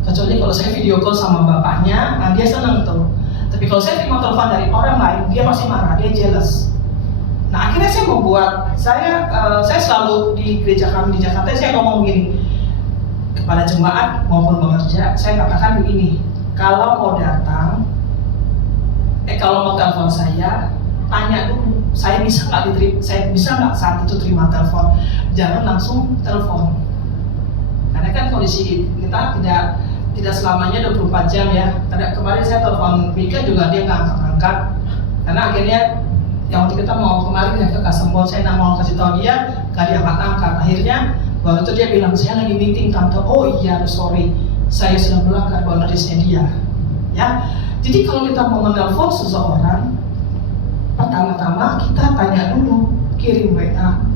Kecuali kalau saya video call sama bapaknya, nah dia seneng tuh. Tapi kalau saya terima telepon dari orang lain, dia pasti marah, dia jealous. Nah akhirnya saya membuat, saya selalu di gereja kami di Jakarta, saya ngomong begini kepada jemaat maupun pekerja, saya katakan begini, kalau mau datang, kalau mau telepon saya, tanya dulu, saya bisa nggak saat itu terima telepon, jangan langsung telepon. Karena kan kondisi kita tidak selamanya 24 jam ya. Kemarin saya telepon Mika juga dia nggak angkat, karena akhirnya yang waktu kita mau kemarin ya ke Kasembol, saya mau kasih tahu dia, gak diangkat-angkat. Akhirnya baru itu dia bilang, saya lagi meeting tante. Oh iya, sorry, saya sudah melanggar boundariesnya dia. Ya, jadi kalau kita mau menelpon seseorang, pertama-tama kita tanya dulu, kirim WA,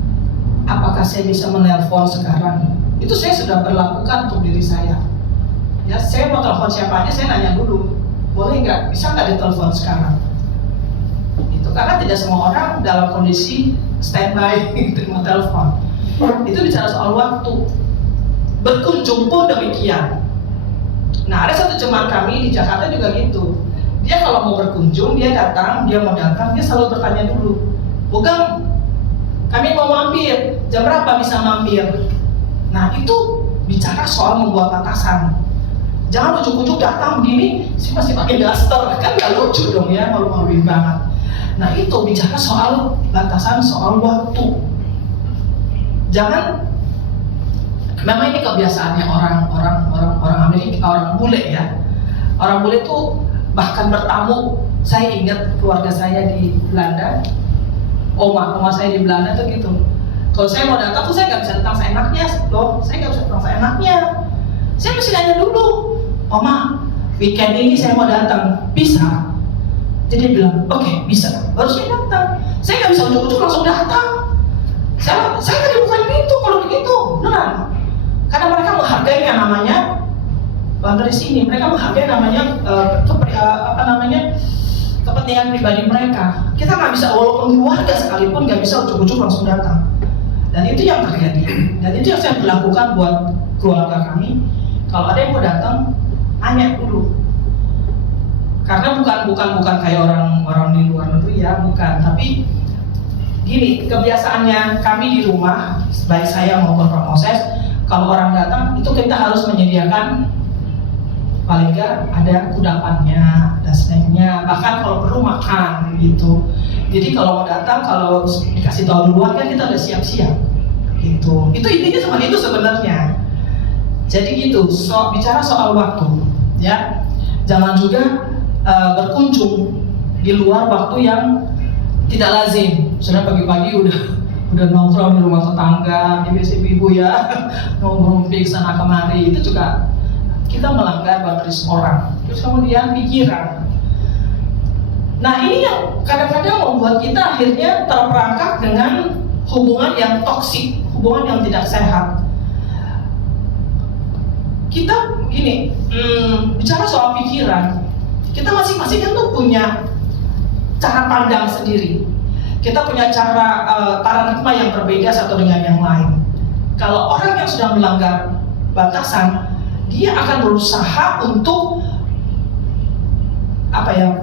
apakah saya bisa menelpon sekarang? Itu saya sudah berlakukan untuk diri saya. Ya, saya mau telepon siapa aja, saya nanya dulu, boleh nggak, bisa nggak ditelepon sekarang? Itu karena tidak semua orang dalam kondisi standby terima telepon. Itu bicara soal waktu. Berkunjung pun demikian. Nah, ada satu jemaat kami di Jakarta juga gitu. Dia kalau mau berkunjung, dia mau datang, dia selalu bertanya dulu, Bugam, kami mau mampir, jam berapa bisa mampir? Nah, itu bicara soal membuat batasan. Jangan ujuk-ujuk datang begini, sih masih pakai daster, kan gak lucu dong ya, malu-maluin banget. Nah itu bicara soal batasan, soal waktu. Jangan, memang ini kebiasaannya orang Amerika, orang bule ya. Orang bule tuh bahkan bertamu. Saya ingat keluarga saya di Belanda, oma saya di Belanda tuh gitu. Kalau saya mau datang tuh saya nggak bisa datang seenaknya loh, saya nggak bisa datang seenaknya. Saya mesti nanya dulu, Oma, weekend ini saya mau datang, bisa? Jadi dia bilang, oke, bisa. Baru saya datang. Saya nggak bisa ujuk-ujuk langsung datang. Saya nggak dibukain pintu kalau begitu, beneran. Karena mereka menghargai yang namanya dari sini. Mereka menghargai namanya kepentingan pribadi mereka. Kita nggak bisa, walaupun keluarga sekalipun nggak bisa ujuk-ujuk langsung datang. Dan itu yang terjadi. Dan itu yang saya lakukan buat keluarga kami. Kalau ada yang mau datang, tanya dulu. Karena bukan kayak orang di luar negeri ya, bukan. Tapi gini, kebiasaannya kami di rumah, baik saya maupun Pak Moses, kalau orang datang itu kita harus menyediakan paling nggak ada kudapannya, ada snacknya, bahkan kalau perlu makan gitu. Jadi kalau mau datang, kalau dikasih tahu duluan kan kita udah siap-siap gitu. Itu intinya seperti itu sebenarnya. Jadi gitu, bicara soal waktu ya, jangan juga berkunjung di luar waktu yang tidak lazim. Misalnya pagi-pagi udah nongkrong di rumah tetangga, ibu-ibu ya, nongkrong sana kemari, itu juga kita melanggar boundaries orang. Terus kemudian pikiran. Nah ini yang kadang-kadang membuat kita akhirnya terperangkap dengan hubungan yang toksik, hubungan yang tidak sehat. Kita gini, bicara soal pikiran, kita masing-masing kan tuh punya cara pandang sendiri. Kita punya cara paradigma yang berbeda satu dengan yang lain. Kalau orang yang sudah melanggar batasan, dia akan berusaha untuk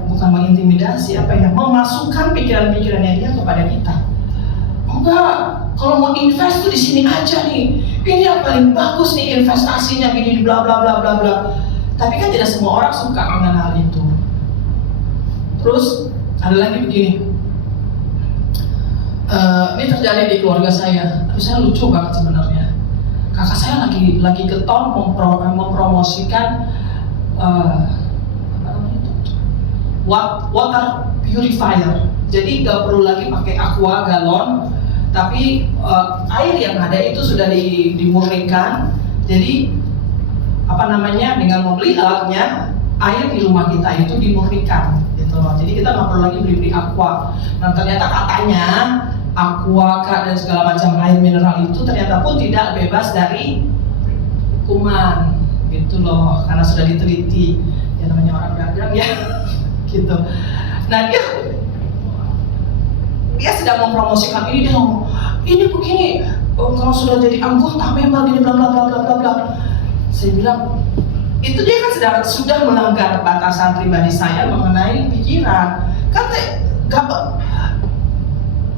bukan mengintimidasi, memasukkan pikiran-pikirannya dia kepada kita. Enggak, kalau mau invest tuh di sini aja nih. Ini yang paling bagus nih investasinya gini bla bla bla bla bla. Tapi kan tidak semua orang suka dengan hal itu. Terus ada lagi begini. Ini terjadi di keluarga saya. Tapi saya lucu banget sebenarnya. Kakak saya lagi getol mempromosikan water purifier. Jadi nggak perlu lagi pakai aqua galon, tapi air yang ada itu sudah dimurnikan. Jadi dengan membeli alatnya, air di rumah kita itu dimurnikan, gitu loh. Jadi kita nggak perlu lagi beli aqua. Nah ternyata katanya aqua dan segala macam air mineral itu ternyata pun tidak bebas dari kuman. gitu loh, karena sudah diteliti, ya namanya orang dagang ya, gitu. Nah dia sedang mempromosikan ini, dia ngomong, ini begini, kalau sudah jadi anggota member gini bla bla bla bla bla bla. Saya bilang, itu dia kan sudah melanggar batasan pribadi saya mengenai pikiran.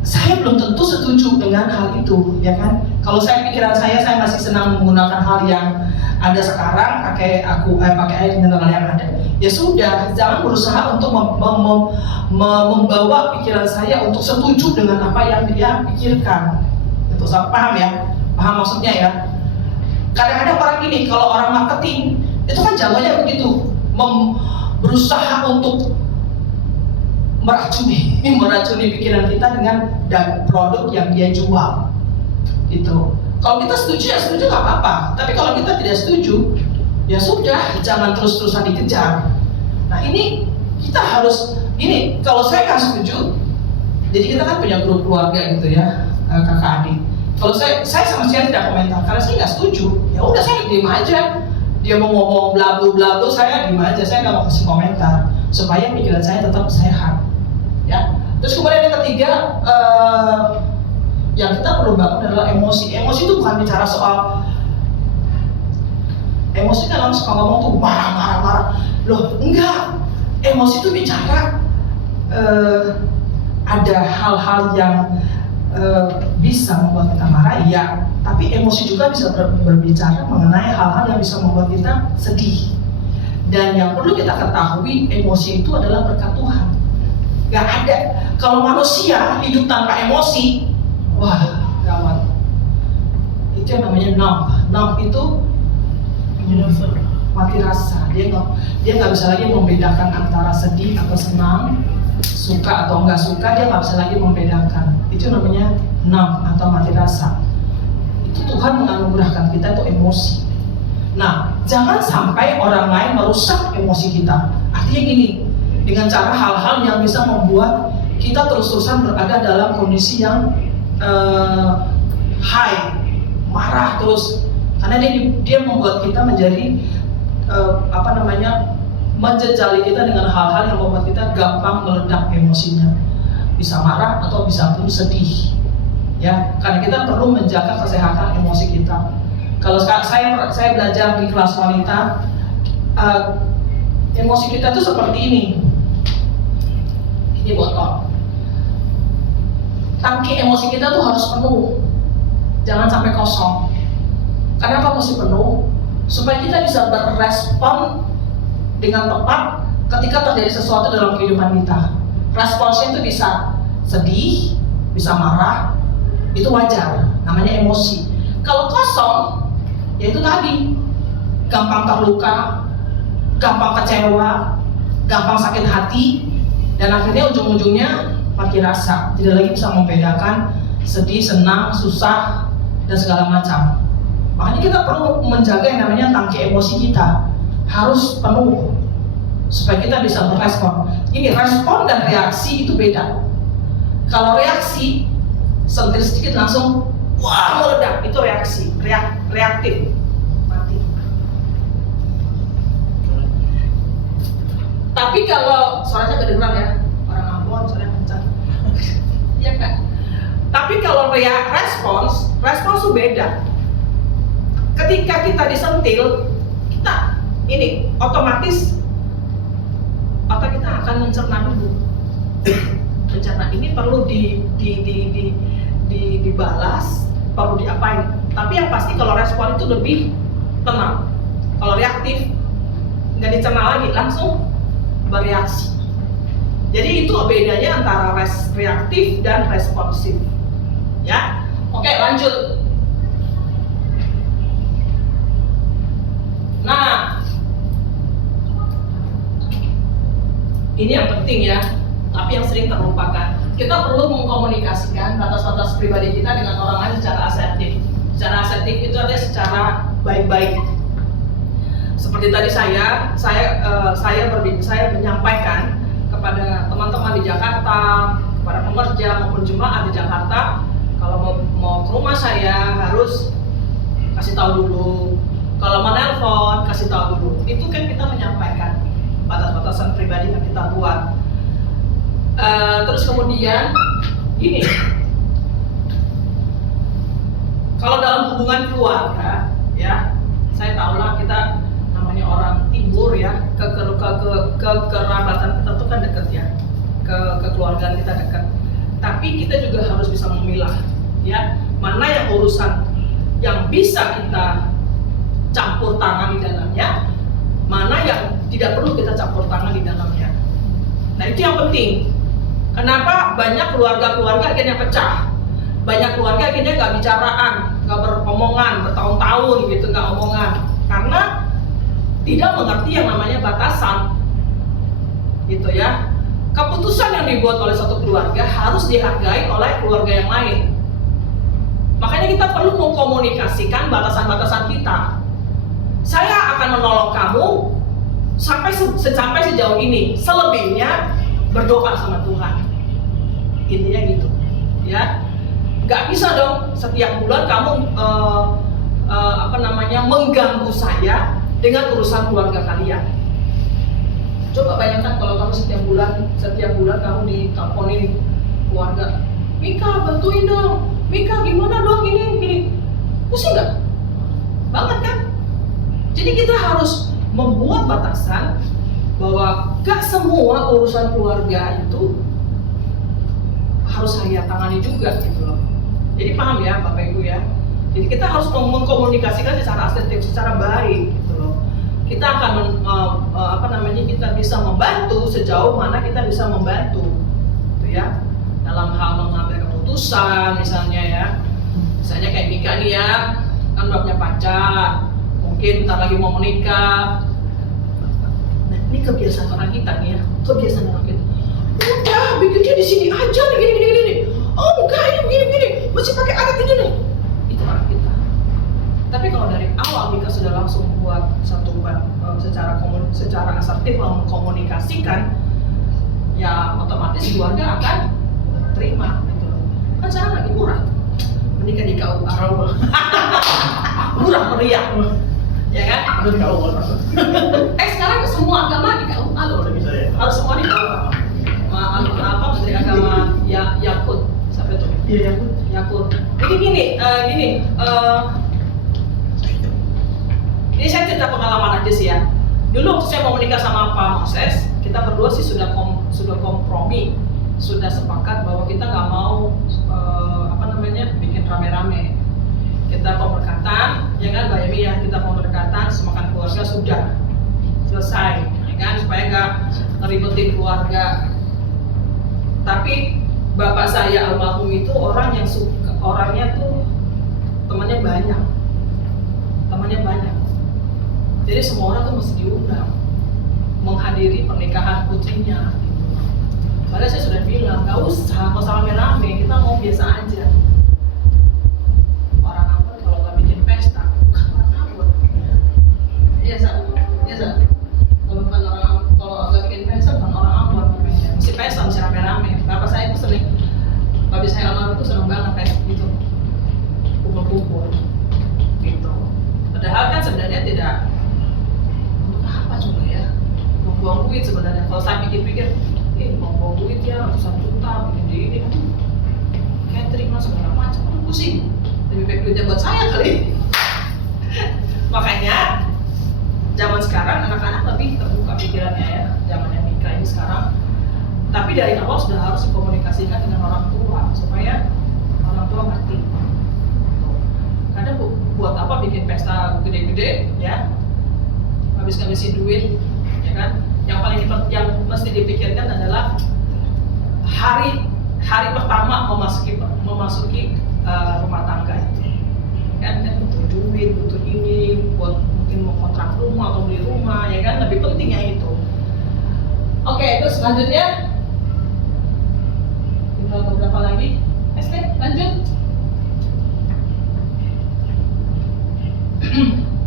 Saya belum tentu setuju dengan hal itu, ya kan? Kalau pikiran saya masih senang menggunakan hal yang ada sekarang, pakai air mineral yang ada. Ya sudah, jangan berusaha untuk membawa pikiran saya untuk setuju dengan apa yang dia pikirkan. Itu saya paham ya, paham maksudnya ya. Kadang-kadang orang ini, kalau orang marketing, itu kan jawabannya begitu, berusaha untuk meracuni pikiran kita dengan produk yang dia jual, gitu. Kalau kita setuju ya setuju nggak apa-apa, tapi kalau kita tidak setuju, ya sudah, jangan terus-terusan dikejar. Nah ini kita harus ini, kalau saya nggak setuju, jadi kita kan punya grup keluarga gitu ya, kakak adik. Kalau saya sama sekali tidak komentar karena saya nggak setuju. Ya udah, saya diem aja. Dia mau ngomong bla bla bla, saya diem aja. Saya nggak mau kasih komentar supaya pikiran saya tetap sehat. Ya. Terus kemudian yang ketiga, yang kita perlu bangun adalah emosi. Emosi itu bukan bicara soal emosi, kan orang suka ngomong tuh marah. Loh, enggak. Emosi itu bicara ada hal-hal yang bisa membuat kita marah, iya. Tapi emosi juga bisa berbicara mengenai hal-hal yang bisa membuat kita sedih. Dan yang perlu kita ketahui, emosi itu adalah berkat Tuhan. Gak ada. Kalau manusia hidup tanpa emosi, wah, gawat. Itu yang namanya numb itu mati rasa. Dia nggak bisa lagi membedakan antara sedih atau senang, suka atau nggak suka. Dia nggak bisa lagi membedakan. Itu namanya numb atau mati rasa. Itu Tuhan menganugerahkan kita itu emosi. Nah, jangan sampai orang lain merusak emosi kita. Artinya gini, dengan cara hal-hal yang bisa membuat kita terus-terusan berada dalam kondisi yang high, marah terus, karena dia membuat kita menjadi menjejali kita dengan hal-hal yang membuat kita gampang meledak emosinya, bisa marah atau bisa pun sedih, ya. Karena kita perlu menjaga kesehatan emosi kita. Kalau saya belajar di kelas wanita, emosi kita tuh seperti ini botol. Tangki emosi kita tuh harus penuh, jangan sampai kosong. Kenapa mesti penuh? Supaya kita bisa berespon dengan tepat ketika terjadi sesuatu dalam kehidupan kita. Responsnya itu bisa sedih, bisa marah, itu wajar, namanya emosi. Kalau kosong, ya itu tadi, gampang terluka, gampang kecewa, gampang sakit hati, dan akhirnya ujung-ujungnya mati rasa, tidak lagi bisa membedakan sedih, senang, susah, dan segala macam. Makanya kita perlu menjaga yang namanya tangki emosi kita, harus penuh supaya kita bisa berespon. Ini respon dan reaksi itu beda. Kalau reaksi, sentil sedikit langsung wah meledak, itu reaksi, reaktif, mati. Tapi kalau suaranya kedengeran ya, orang Ambon suaranya kencang, iya kan? Tapi kalau respons itu beda. Ketika kita disentil, kita ini otomatis otak kita akan mencerna dulu. Mencerna ini perlu dibalas, perlu diapain. Tapi yang pasti kalau respon itu lebih tenang. Kalau reaktif nggak dicerna lagi, langsung bereaksi. Jadi itu bedanya antara reaktif dan responsif. Ya, oke lanjut. Nah, ini yang penting ya, tapi yang sering terlupakan. Kita perlu mengkomunikasikan batas-batas pribadi kita dengan orang lain secara asertif. Secara asertif itu artinya secara baik-baik. Seperti tadi saya menyampaikan kepada teman-teman di Jakarta, kepada pekerja maupun jemaat di Jakarta, kalau mau ke rumah saya harus kasih tahu dulu, Kalau mau nelpon, kasih tahu dulu. Itu kan kita menyampaikan batas-batasan pribadi yang kita buat. Terus kemudian gini, kalau dalam hubungan keluarga, ya, saya tahulah kita namanya orang timur ya, kekerabatan kita tuh kan dekat ya, kekeluargaan kita dekat. Tapi kita juga harus bisa memilah, ya, mana yang urusan yang bisa kita campur tangan di dalamnya, mana yang tidak perlu kita campur tangan di dalamnya. Nah itu yang penting. Kenapa banyak keluarga-keluarga akhirnya pecah? Banyak keluarga akhirnya nggak bicaraan, nggak beromongan, bertahun-tahun gitu nggak omongan, karena tidak mengerti yang namanya batasan, gitu ya. Keputusan yang dibuat oleh satu keluarga harus dihargai oleh keluarga yang lain. Makanya kita perlu mengkomunikasikan batasan-batasan kita. Saya akan menolong kamu sampai sejauh ini. Selebihnya berdoa sama Tuhan. Intinya gitu, ya. Gak bisa dong setiap bulan kamu mengganggu saya dengan urusan keluarga kalian. Coba bayangkan kalau kamu setiap bulan kamu diteleponin keluarga, Mika bantuin dong, Mika gimana dong gini, pusing nggak? Banget kan? Jadi kita harus membuat batasan bahwa gak semua urusan keluarga itu harus saya tangani juga gitu loh. Jadi paham ya Bapak Ibu ya. Jadi kita harus mengkomunikasikan secara asertif, secara baik gitu loh. Kita akan kita bisa membantu sejauh mana kita bisa membantu, gitu ya. Dalam hal mengambil keputusan misalnya ya. Misalnya kayak Mika nih ya, kan udah punya pacar, mungkin bentar lagi mau menikah. Nah, ini kebiasaan orang kita nih ya, kebiasaan orang kita. Udah, bikinnya di sini aja nih gini. Oh enggak, ini begini, masih pakai alat ini nih. Itu orang kita. Tapi kalau dari awal Mika sudah langsung buat satu secara asertif mengkomunikasikan, ya otomatis keluarga akan terima gitu. Kan sekarang lagi murah, menikah di KUA. Murah meriah, ya kan? Sekarang semua agama di KUA loh. Harus semua di KUA. Menteri Agama Yakut, siapa itu? Iya Yakut. Jadi gini. Ini saya cerita pengalaman aja sih ya. Dulu waktu saya mau menikah sama Pak Moses, kita berdua sih sudah kompromi, sudah sepakat bahwa kita nggak mau bikin rame-rame. Kita pemberkatan, ya kan Mbak Yemi ya, kita pemberkatan semakan keluarga sudah selesai, ya kan, supaya nggak ngeribetin keluarga. Tapi bapak saya almarhum itu orangnya tuh temannya banyak. Jadi semua orang tuh mesti diundang menghadiri pernikahan putrinya. Padahal saya sudah bilang, nggak usah rame-rame, kita mau biasa aja. Orang Ambon kalau nggak bikin pesta, bukan orang Ambon. Iya Sa. Kalau nggak bikin pesta, bukan orang Ambon. Mesti pesta, mesti rame-rame. Bapak saya itu sering, bapak saya almarhum itu senang banget kayak gitu, kumpul-kumpul, gitu. Padahal kan sebenarnya tidak untuk apa juga ya, membuang duit sebenarnya. Kalau saya pikir-pikir, membuang duit ya ratusan juta bikin ini, catering lah segala macam, pusing. Lebih baik duitnya buat saya kali. Makanya zaman sekarang anak-anak lebih terbuka pikirannya ya, zamannya Mika ini sekarang. Tapi dari awal sudah harus dikomunikasikan dengan orang tua supaya orang tua ngerti. Kadang buat apa bikin pesta gede-gede ya, habis-habisin duit, ya kan? Yang mesti dipikirkan adalah hari pertama memasuki rumah tangga itu, kan butuh duit, butuh ini, buat mungkin mau kontrak rumah atau beli rumah, ya kan? Lebih pentingnya itu. Oke, terus selanjutnya tinggal beberapa lagi. Lanjut.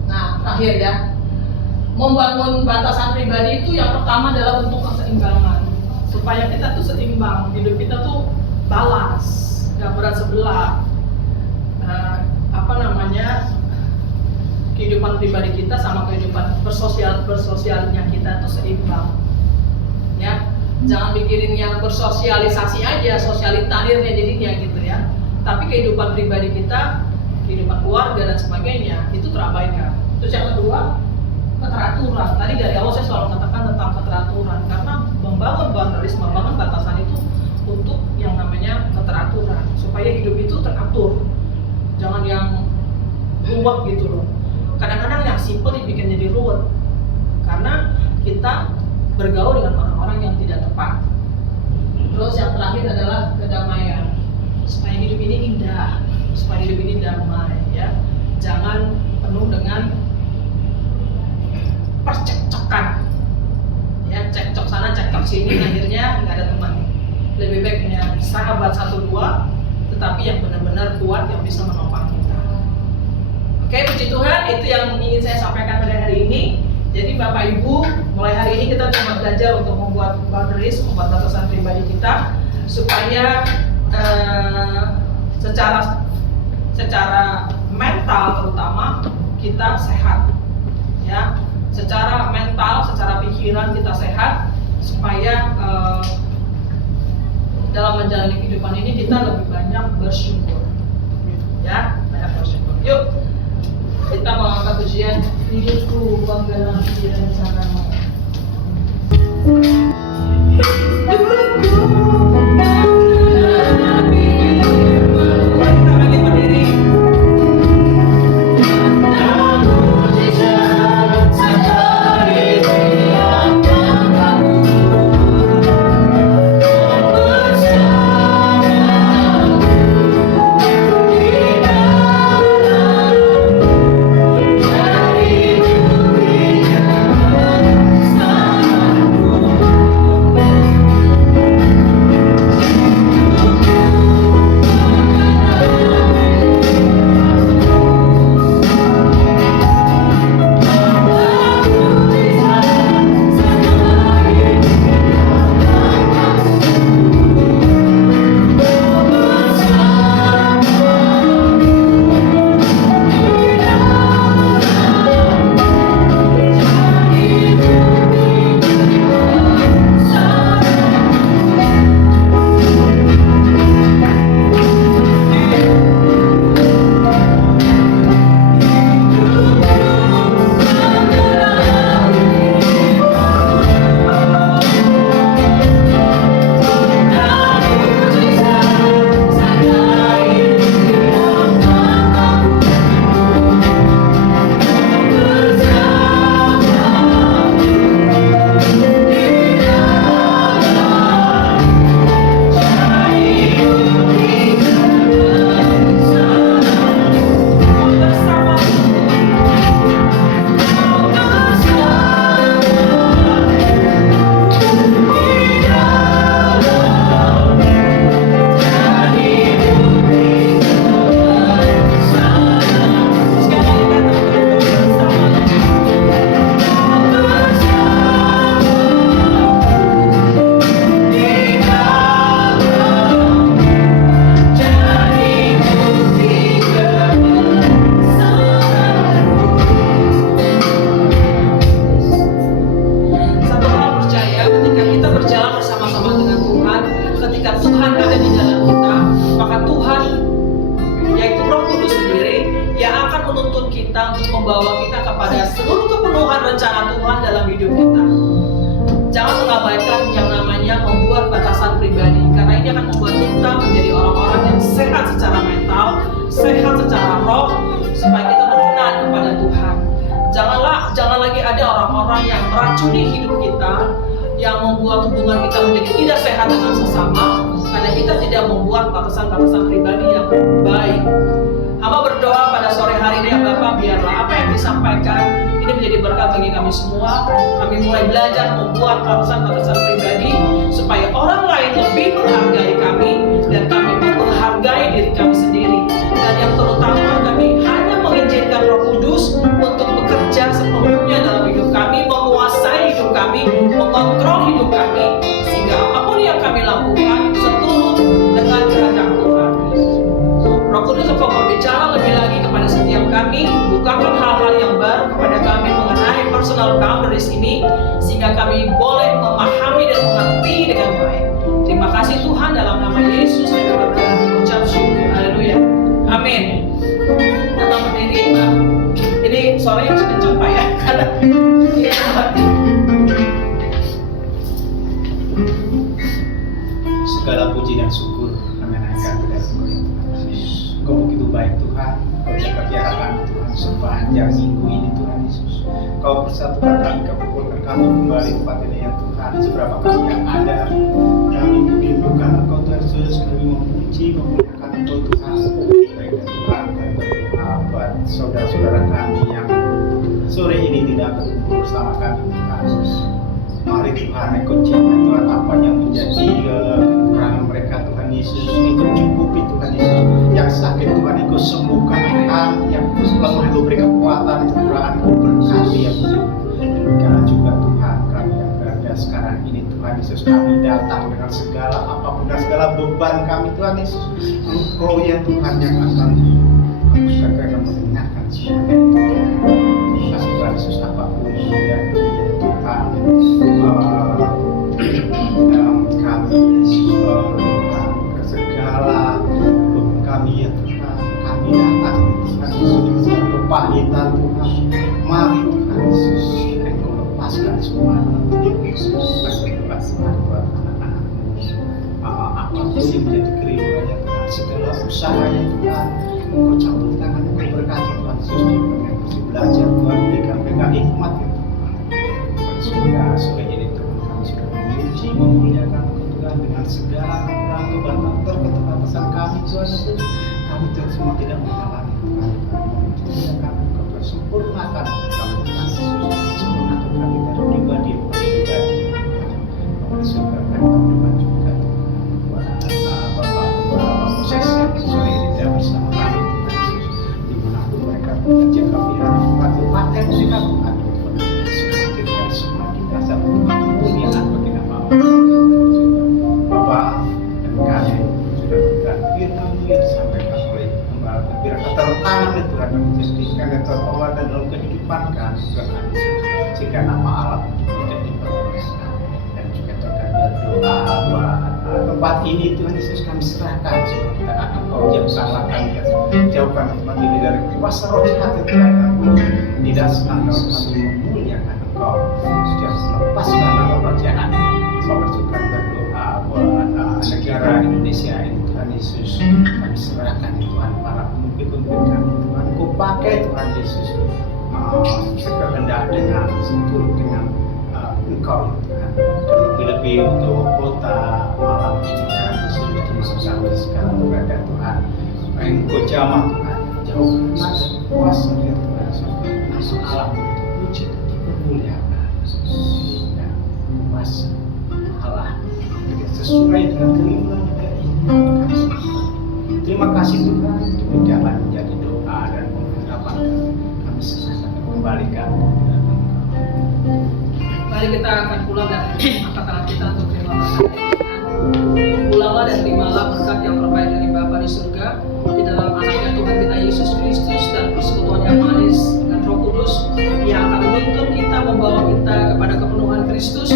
Nah, terakhir ya, membangun batasan pribadi itu yang pertama adalah bentuk keseimbangan, supaya kita tuh seimbang, hidup kita tuh balance, gak berat sebelah. Kehidupan pribadi kehidupan bersosialnya kita itu seimbang. Ya, jangan mikirin yang bersosialisasi aja, sosialitarirnya jadinya gitu ya. Tapi kehidupan pribadi kita, kehidupan keluarga dan sebagainya itu terabaikan. Terus yang kedua, keteraturan. Tadi dari awal saya selalu katakan tentang keteraturan, karena membangun boundaries, membangun batasan itu untuk yang namanya keteraturan, supaya hidup itu teratur. Jangan yang ruwet gitu loh. Kadang-kadang yang simple dibikin jadi ruwet karena kita bergaul dengan orang-orang yang tidak tepat. Terus yang terakhir adalah kedamaian. Supaya hidup ini indah, supaya hidup ini damai ya. Jangan penuh dengan percekcokan. Ya, cekcok sana, cekcok sini, akhirnya nggak ada teman. Lebih baik punya sahabat 1-2, tetapi yang benar-benar kuat yang bisa menopang kita. Oke, puji Tuhan, itu yang ingin saya sampaikan pada hari ini. Jadi Bapak Ibu, mulai hari ini kita coba belajar untuk membuat boundaries, membuat batasan pribadi kita, supaya secara mental terutama kita sehat, ya. Secara mental, secara pikiran kita sehat, supaya dalam menjalani kehidupan ini kita lebih banyak bersyukur, ya, banyak bersyukur. Yuk, kita mengangkat pujian hidupku banggalah di rencanamu. kita untuk membawa kita kepada seluruh kepenuhan rencana Tuhan dalam hidup kita. Jangan mengabaikan yang namanya membuat batasan pribadi, karena ini akan membuat kita menjadi orang-orang yang sehat secara mental, sehat secara roh, supaya kita berkenan kepada Tuhan. Jangan lagi ada orang-orang yang meracuni hidup kita, yang membuat hubungan kita menjadi tidak sehat dengan sesama, karena kita tidak membuat batasan-batasan pribadi yang baik. Hamba berdoa pada sore hari ini ya Bapak, biarlah apa yang disampaikan ini menjadi berkat bagi kami semua. Kami mulai belajar membuat batasan-batasan pribadi supaya orang lain lebih menghargai kami dan kami pun menghargai diri kami sendiri. Dan yang terutama kami hanya mengizinkan Roh Kudus untuk bekerja sepenuhnya dalam hidup kami, menguasai hidup kami, mengontrol hidup kami, sehingga apapun yang kami lakukan seturut dengan kehendak Tuhan. Roh Kudus engkau berbicara lebih lagi kepada setiap kami, bukakan hal-hal yang baru kepada kami mengenai selalu cover di sini sehingga kami boleh memahami dan mengerti dengan baik. Terima kasih Tuhan, dalam nama Yesus kami berdoa dan mengucap syukur. Haleluya. Amin. Kita berdiri, Pak. Ini suaranya masih kenceng Pak ya. Segala puji dan syukur kami naikkan kepada Engkau ya Tuhan Yesus. Engkau begitu baik Tuhan. Engkau jaga piara kami Tuhan sepanjang minggu ini Tuhan Yesus. Engkau bersatukan kami, Engkau kumpulkan kami kembali tempat ini ya Tuhan. Seberapa kami yang ada, kami merindukan Engkau Tuhan Yesus. Kami memuji, memuliakan Engkau Tuhan. Baik ya Tuhan, kami berdoa buat saudara-saudara kami yang sore ini tidak berkumpul bersama kami Tuhan Yesus. Mari Tuhan, Engkau cinta Tuhan apa yang menjadi kekurangan mereka Tuhan Yesus. Engkau cukupi Tuhan Yesus. Yang sakit Tuhan Engkau sembuhkan Tuhan. Yang lemah Engkau beri kekuatan, kekurangan Engkau berkati ya Tuhan. Demikian juga Tuhan kami yang berada sekarang ini Tuhan Yesus. Kami datang dengan segala apapun dan segala beban kami Tuhan Yesus. Engkau ya Tuhan yang akan mengingatkan semuanya itu. Kasih Tuhan Yesus apapun yang Tuhan kami Tuhan ke segala kami ya Tuhan, kami datang Tuhan Yesus dengan segala kepahitan Tuhan. Mari Tuhan Yesus, Engkau lepaskan semua Yesus. Berdoa Tuhan buat anak-anakmu, apapun yang menjadi kerinduannya Tuhan, segala usahanya Tuhan, Engkau campur tangan, Engkau berkati Tuhan Yesus. Yang mesti belajar Tuhan, berikan mereka hikmat ya Tuhan. Sudah sore ini Tuhan kami sudah memuji, memuliakan Tuhan dengan segala kekurangan keterbatasan kami Tuhan Yesus. Kami Tuhan semua tidak menghalangi Tuhan. Kami memuliakan Engkau Tuhan, sempurnakan kami Tuhan Yesus. Sempurnakan kami dari pribadi kepada pribadi. Kami surga kami berdoa juga buat Bapak Moses yang sore ini tidak bersama kami Tuhan Yesus. Dimanapun mereka bekerja kami harus pakai mereka Tuhan. Semakin rasa kemuliaan bagi nama Bapak dan kami sudah berikan firman-Mu yang disampaikan oleh Gembala Firman tertanam ya Tuhan dan menjadikan dan terbawa dan dalam kehidupan kami Tuhan Yesus sehingga nama Allah tidak diperbolehkan dan juga Tuhan berdoa buat tempat ini Tuhan Yesus kami serahkan kepada Engkau. Jauhkanlah kami jauhkan tempat ini dari kuasa roh jahat ya Tuhan. Tidak senang kalau kami memuliakan Engkau. Sudah lepaskan roh jahat. Bapak juga berdoa buat negara Indonesia ini Tuhan Yesus. Kami serahkan Tuhan para pemimpin-pemimpin kami Tuhan. Kau pakai Tuhan Yesus sekehendak dengan seturut dengan Engkau Tuhan. Dan lebih-lebih untuk kota malam ini Tuhan Yesus di kami sekarang berada Tuhan. Engkau jamah Tuhan. Jauhkan dari kuasa ya Tuhan Yesus. Nama Allah wujud dipermuliakan sehingga kuasa Allah sesuai dengan keinginan dan keinginan kami. Terima kasih Tuhan. Demikianlah menjadi doa dan pengharapan kami serahkan kembalikan kepada Engkau. Mari kita akan pulang dan angkat tangan kita untuk terima berkat. Pulanglah dan terimalah berkat yang terbaik dari Bapa di surga di dalam anaknya Tuhan kita Yesus Kristus dan persekutuan yang manis dengan Roh Kudus yang akan menuntun kita, membawa kita kepada kepenuhan Kristus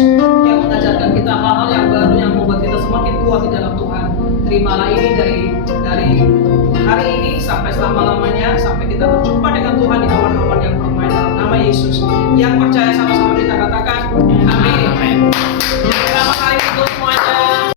yang mengajarkan kita hal-hal yang baru yang membuat kita semakin kuat di dalam Tuhan. Terimalah ini dari hari ini sampai selama-lamanya, sampai kita berjumpa dengan Tuhan di awan-awan yang permai dalam nama Yesus. Yang percaya sama-sama kita katakan amin. Terima kasih.